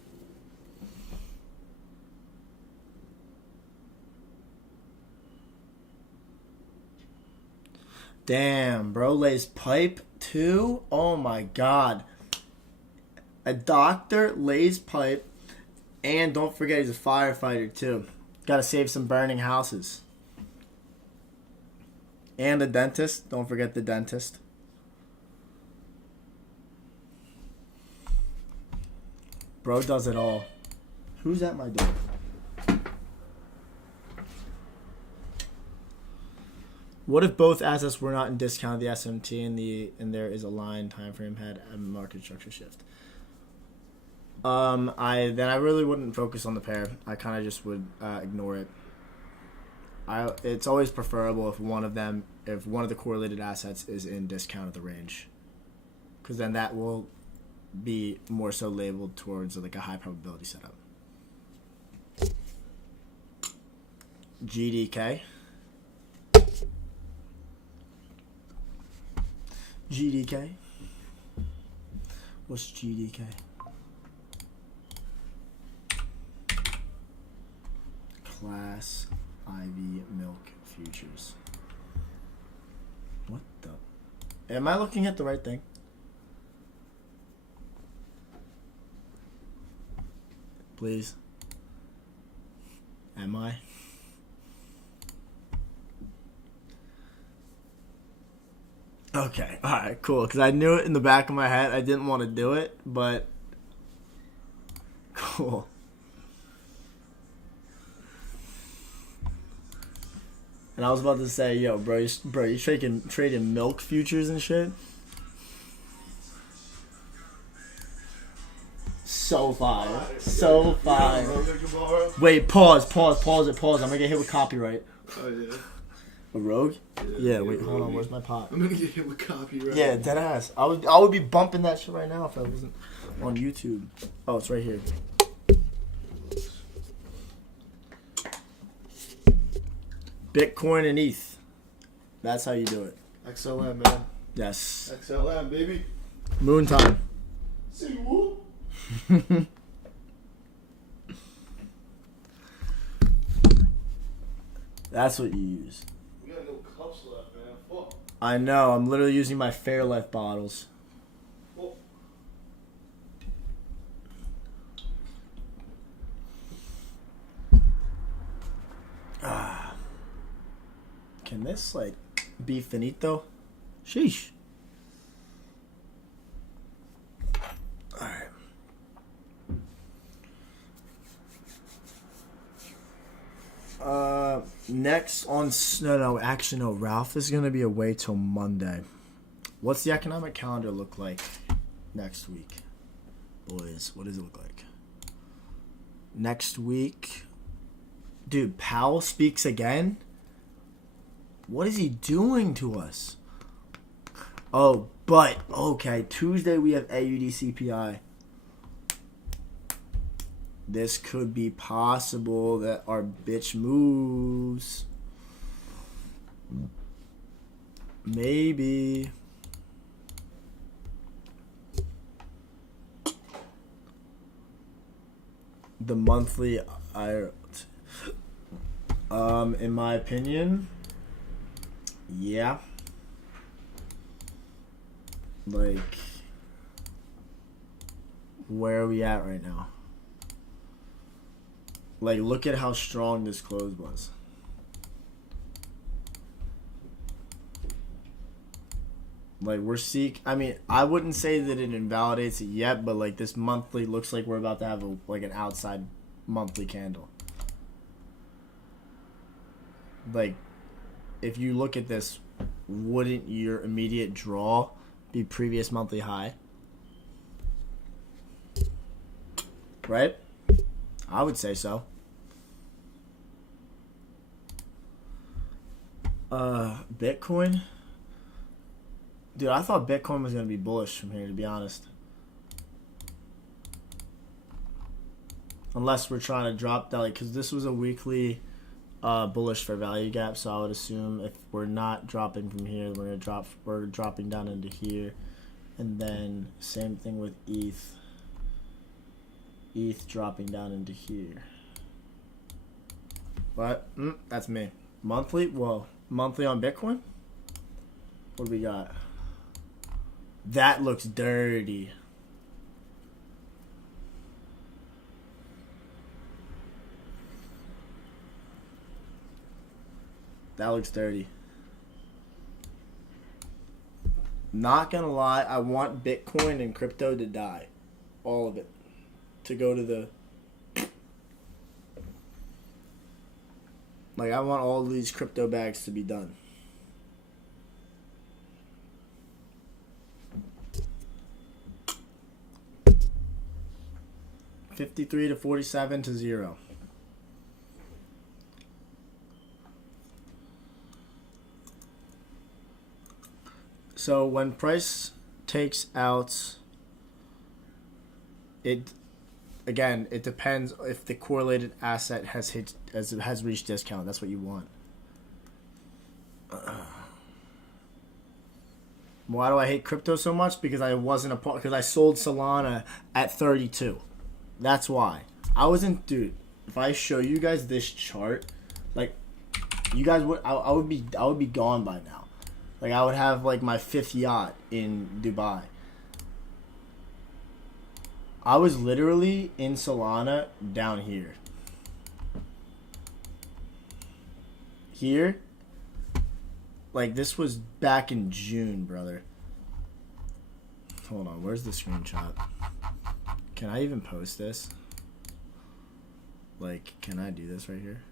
Damn, bro lays pipe too? Oh my god. A doctor lays pipe, and don't forget he's a firefighter too. Gotta save some burning houses. And a dentist. Don't forget the dentist. Bro does it all. Who's at my door? What if both assets were not in discount, the SMT and there is a line time frame had a market structure shift? I really wouldn't focus on the pair. I kind of just would ignore it. It's always preferable if one of the correlated assets is in discount of the range, because then that will be more so labeled towards like a high probability setup. GDK. GDK. What's GDK? Class IV milk futures. What the? Am I looking at the right thing? please. Am I? Okay, alright, cool. Because I knew it in the back of my head. I didn't want to do it, but cool. And I was about to say, yo, bro, you trading milk futures and shit? So fire. So fire. Wait, pause it. I'm gonna get hit with copyright. Oh, yeah. A rogue? Yeah, wait, hold on. Where's my pot? I'm gonna get hit with copyright. Yeah, dead ass. I would be bumping that shit right now if I wasn't on YouTube. Oh, it's right here. Bitcoin and ETH. That's how you do it. XLM, man. Yes. XLM, baby. Moon time. Say whoop. That's what you use. We got no cups left, man. Fuck. I know. I'm literally using my Fairlife bottles. Fuck. Can this, like, be finito? Sheesh. Alright. Next on... No, Ralph is going to be away till Monday. What's the economic calendar look like next week? Boys, what does it look like? Next week... Dude, Powell speaks again? What is he doing to us? Oh, but, okay, Tuesday we have AUDCPI. This could be possible that our bitch moves. Maybe. The monthly, in my opinion, yeah. Like, where are we at right now? Like, look at how strong this close was. Like, I mean, I wouldn't say that it invalidates it yet, but, like, this monthly looks like we're about to have, an outside monthly candle. Like, if you look at this, wouldn't your immediate draw be previous monthly high? Right? I would say so. Bitcoin? Dude, I thought Bitcoin was going to be bullish from here, to be honest. Unless we're trying to drop that, like, because this was a weekly bullish for value gap, so I would assume if we're not dropping from here, we're dropping down into here. And then same thing with ETH. ETH dropping down into here. But that's me. Monthly? Whoa. Monthly on Bitcoin? What do we got? That looks dirty. That looks dirty. Not gonna lie, I want Bitcoin and crypto to die. All of it. To go to the... Like, I want all of these crypto bags to be done. $53 to $47 to 0. So when price takes out, it depends if the correlated asset has reached discount. That's what you want. Why do I hate crypto so much? Because I sold Solana at 32. That's why. Dude, if I show you guys this chart, like, you guys I would be gone by now. Like, I would have, like, my 5th yacht in Dubai. I was literally in Solana down here. Here. Like, this was back in June, brother. Hold on, where's the screenshot? Can I even post this? Like, can I do this right here?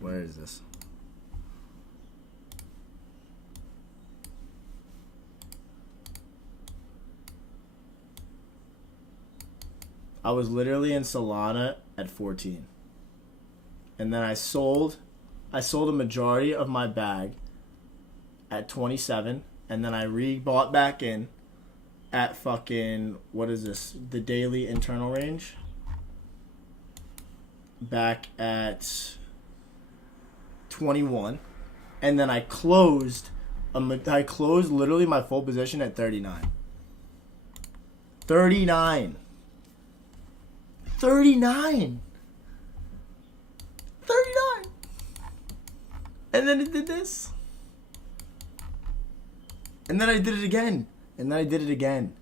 Where is this? I was literally in Solana at 14. And then I sold a majority of my bag at 27. And then I re-bought back in at fucking, what is this? The daily internal range. Back at 21. And then I closed literally my full position at 39. 39. 39. And then it did this. And then I did it again. And then I did it again.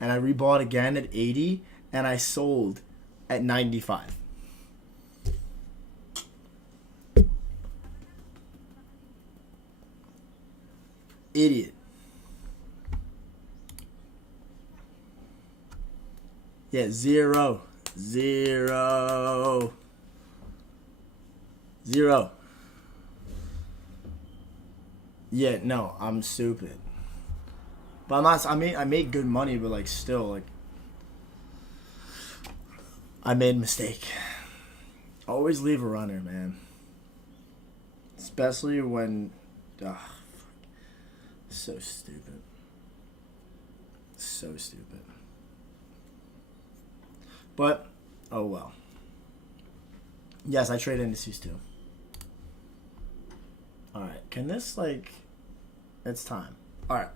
And I rebought again at 80. And I sold at 95. Idiot. Yeah, zero. Yeah, no, I'm stupid. But I'm not. I made good money, but like still, like I made a mistake. Always leave a runner, man. Especially when, so stupid. So stupid. But oh well. Yes, I trade indices too. All right, can this like? It's time. All right.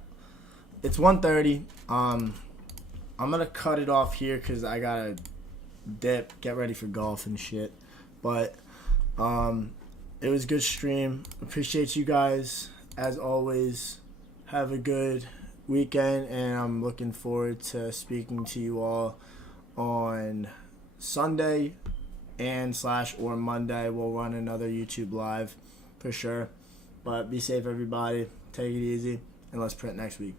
It's 1:30. I'm gonna cut it off here because I gotta dip, get ready for golf and shit. But it was a good stream. Appreciate you guys as always. Have a good weekend, and I'm looking forward to speaking to you all on Sunday or Monday. We'll run another YouTube live for sure. But be safe, everybody. Take it easy, and let's print next week.